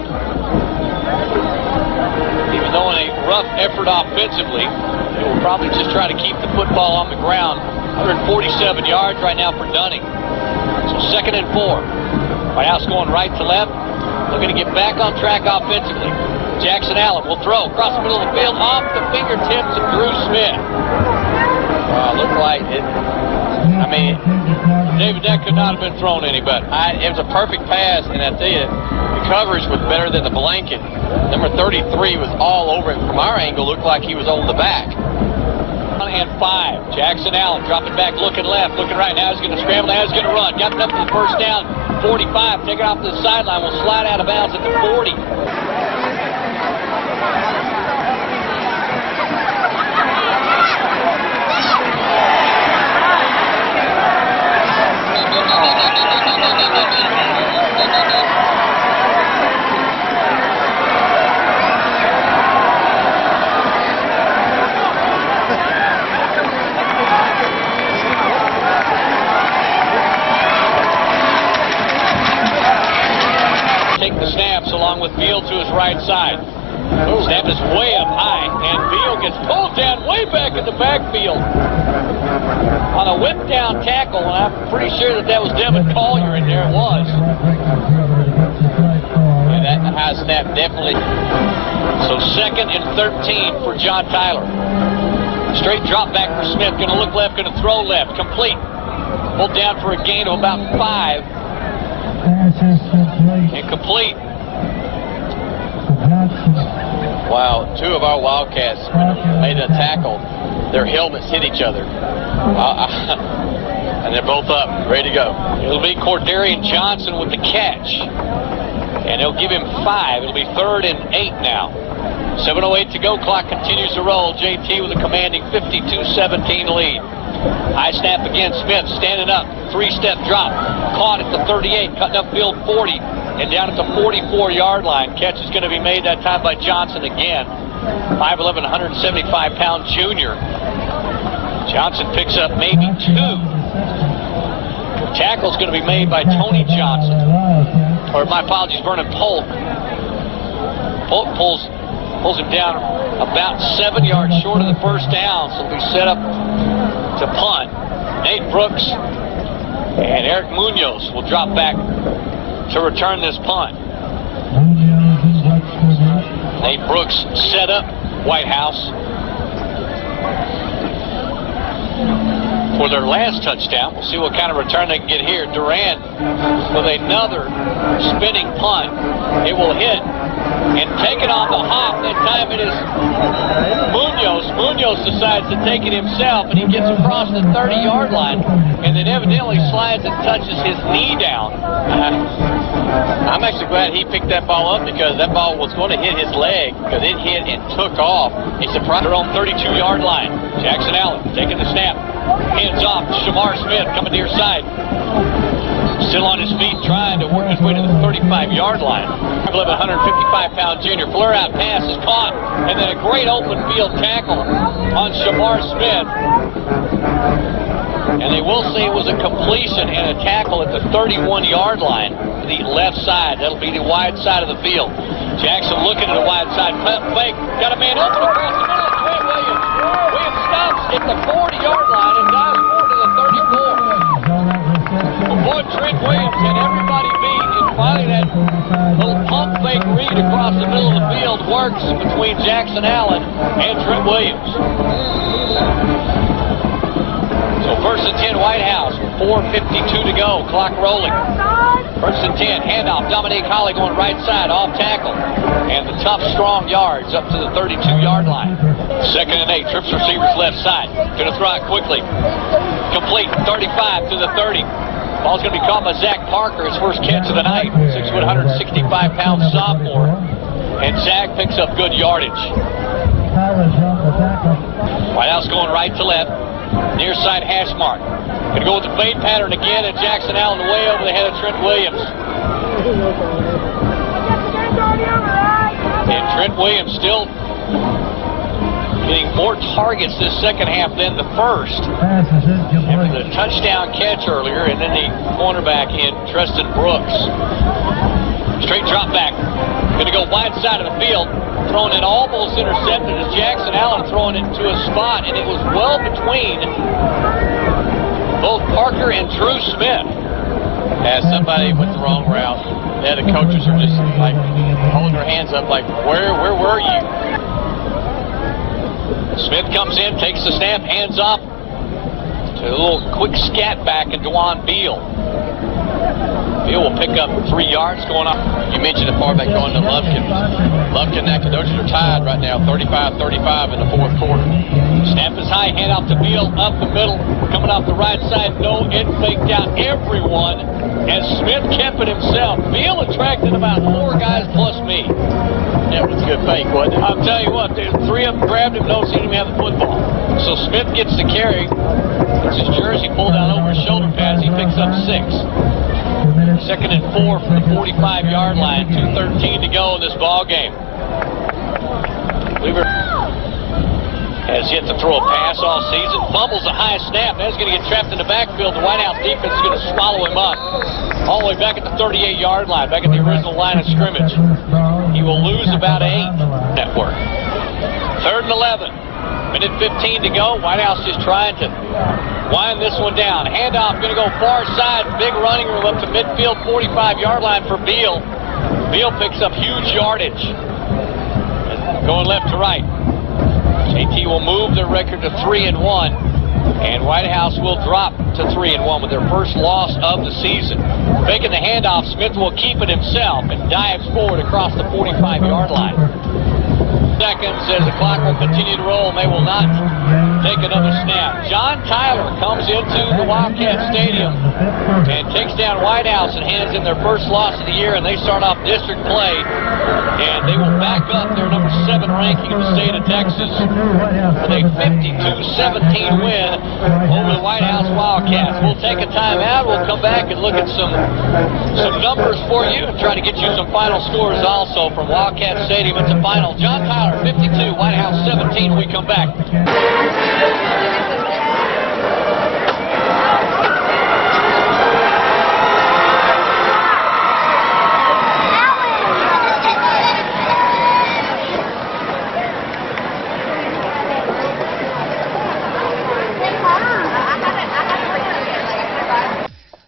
Even though in a rough effort offensively, he will probably just try to keep the football on the ground. 147 yards right now for Dunning. So 2nd and 4. Whitehouse going right to left. Looking to get back on track offensively. Jackson Allen will throw across the middle of the field off the fingertips of Drew Smith. Looked like it. I mean, David, that could not have been thrown any better. It was a perfect pass, and I tell you, the coverage was better than the blanket. Number 33 was all over it. From our angle, looked like he was on the back. And 5. Jackson Allen dropping back, looking left, looking right. Now he's going to scramble. Now he's going to run. Got it up to the first down. 45. Take it off to the sideline. Will slide out of bounds at the 40. Along with Field to his right side. Snap is way up high, and Field gets pulled down way back in the backfield on a whip down tackle, and I'm pretty sure that was Devin Collier in there. It was. Yeah, that high snap definitely. So 2nd and 13 for JohnTyler. Straight drop back for Smith. Going to look left, going to throw left. Complete. Pulled down for a gain of about 5. And complete. Wow, 2 of our Wildcats made a tackle. Their helmets hit each other. And they're both up, ready to go. It'll be Cordarian Johnson with the catch. And he'll give him 5. It'll be 3rd and 8 now. 7:08 to go. Clock continues to roll. JT with a commanding 52-17 lead. High snap again. Smith standing up. 3-step drop. Caught at the 38. Cutting up field 40. And down at the 44-yard line. Catch is going to be made that time by Johnson again. 5'11", 175-pound junior. Johnson picks up maybe 2. The tackle's going to be made by Tony Johnson. Or my apologies, Vernon Polk. Polk pulls him down about 7 yards short of the first down. So we set up to punt. Nate Brooks and Eric Munoz will drop back to return this punt. Nate Brooks set up Whitehouse for their last touchdown. We'll see what kind of return they can get here. Durant with another spinning punt. It will hit and take it on the hop. That time it is Munoz. Munoz decides to take it himself, and he gets across the 30-yard line, and then evidently slides and touches his knee down. I'm actually glad he picked that ball up, because that ball was going to hit his leg, because it hit and took off. He surprised their own 32-yard line. Jackson Allen taking the snap. Hands off. Shamar Smith coming near side. Still on his feet, trying to work his way to the 35-yard line. 155-pound junior. Flare out pass is caught, and then a great open field tackle on Shamar Smith. And they will say it was a completion and a tackle at the 31-yard line to the left side. That'll be the wide side of the field. Jackson looking at the wide side. Fake. Got a man open across the middle. Trent Williams. Williams stops at the 40-yard line and dives forward to the 34. Boy, Trent Williams had everybody beat, and finally that little pump fake read across the middle of the field works between Jackson Allen and Trent Williams. So 1st and 10 Whitehouse, 4:52 to go, clock rolling. 1st and 10, handoff, Dominique Holly going right side, off tackle. And the tough, strong yards up to the 32-yard line. 2nd and 8, trips receivers left side. Going to throw it quickly. Complete, 35 to the 30. Ball's going to be caught by Zach Parker, his first catch of the night. 6 foot, 165-pound sophomore. And Zach picks up good yardage. Whitehouse going right to left. Near side hash mark. Going to go with the fade pattern again, and Jackson Allen way over the head of Trent Williams. And Trent Williams still getting more targets this second half than the first. After the touchdown catch earlier, and then the cornerback in Treston Brooks. Straight drop back. Going to go wide side of the field. Thrown it almost intercepted as Jackson Allen throwing it to a spot, and it was well between both Parker and Drew Smith. As somebody went the wrong route. Yeah, the coaches are just like holding their hands up like, where were you? Smith comes in, takes the snap, hands off to a little quick scat back and DeJuan Beal. Beal will pick up 3 yards going off. You mentioned the far back going to Lufkin. Lufkin and Nacogdoches are tied right now, 35-35 in the 4th quarter. Snap is high, hand off to Beal, up the middle, coming off the right side. No, it faked out everyone as Smith kept it himself. Beal attracted about 4 guys plus me. That was a good fake, wasn't it? I'll tell you what, 3 of them grabbed him, don't see him have the football. So Smith gets the carry, puts his jersey pulled down over his shoulder pads, he picks up 6. 2nd and 4 from the 45-yard line. 2:13 to go in this ball game. Weaver has yet to throw a pass all season. Fumbles a high snap. That's going to get trapped in the backfield. The Whitehouse defense is going to swallow him up. All the way back at the 38-yard line, back at the original line of scrimmage. He will lose about 8. Network. 3rd and 11. Minute 15 to go. Whitehouse just trying to wind this one down. Handoff going to go far side. Big running room up to midfield, 45-yard line for Beal. Beal picks up huge yardage. Going left to right. JT will move their record to 3-1. And Whitehouse will drop to 3-1 with their first loss of the season. Making the handoff, Smith will keep it himself and dives forward across the 45-yard line. Seconds as the clock will continue to roll, and they will not take another snap. JohnTyler comes into the Wildcat Stadium and takes down Whitehouse and hands in their first loss of the year, and they start off district play, and they will back up their number 7 ranking in the state of Texas with a 52-17 win over the Whitehouse Wildcats. We'll take a timeout. We'll come back and look at some numbers for you and try to get you some final scores also from Wildcat Stadium. It's a final. JohnTyler 52, Whitehouse 17 when we come back.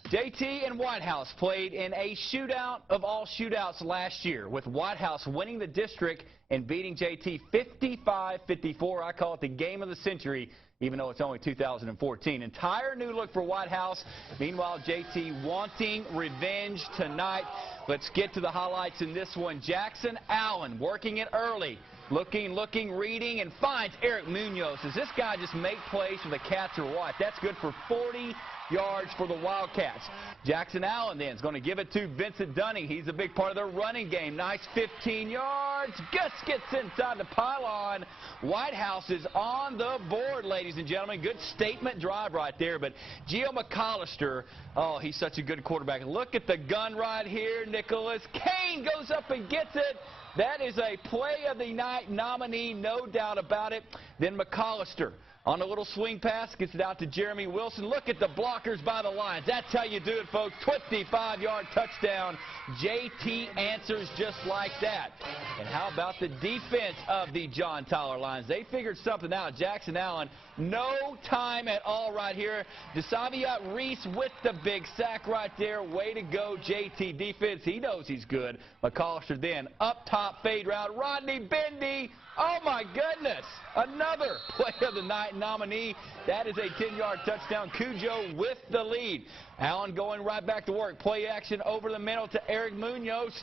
JT and Whitehouse played in a shootout of all shootouts last year, with Whitehouse winning the district and beating JT 55-54. I call it the game of the century, even though it's only 2014. Entire new look for Whitehouse. Meanwhile, JT wanting revenge tonight. Let's get to the highlights in this one. Jackson Allen working it early. Looking, reading, and finds Eric Munoz. Does this guy just make plays for the Cats or what? That's good for 40 yards for the Wildcats. Jackson Allen then is going to give it to Vincent Dunning. He's a big part of their running game. Nice 15 yards. Gus gets inside the pylon. Whitehouse is on the board, ladies and gentlemen. Good statement drive right there. But Gio McAllister, oh, he's such a good quarterback. Look at the gun right here. Nicholas Kane goes up and gets it. That is a play of the night nominee, no doubt about it. Then McAllister on a little swing pass, gets it out to Jeremy Wilson. Look at the blockers by the lines. That's how you do it, folks. 25-yard touchdown. JT answers just like that. And how about the defense of the JohnTyler Lions? They figured something out. Jackson Allen, no time at all right here. DeSaviat Reese with the big sack right there. Way to go, JT defense. He knows he's good. McAllister then up top fade route. Rodney Bendy. Oh, my goodness. Another play of the night nominee. That is a 10-yard touchdown. Cujo with the lead. Allen going right back to work. Play action over the middle to Eric Munoz.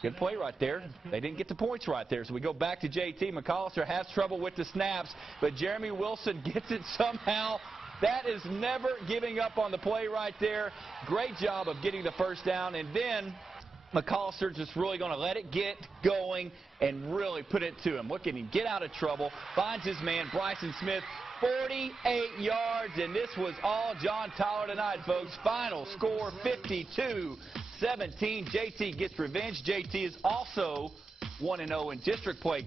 Good play right there. They didn't get the points right there. So we go back to JT. McAllister has trouble with the snaps, but Jeremy Wilson gets it somehow. That is never giving up on the play right there. Great job of getting the first down. And then McAllister just really going to let it get going and really put it to him. What can he get out of trouble? Finds his man, Bryson Smith, 48 yards, and this was all JohnTyler tonight, folks. Final score, 52-17. JT gets revenge. JT is also 1-0 in district play.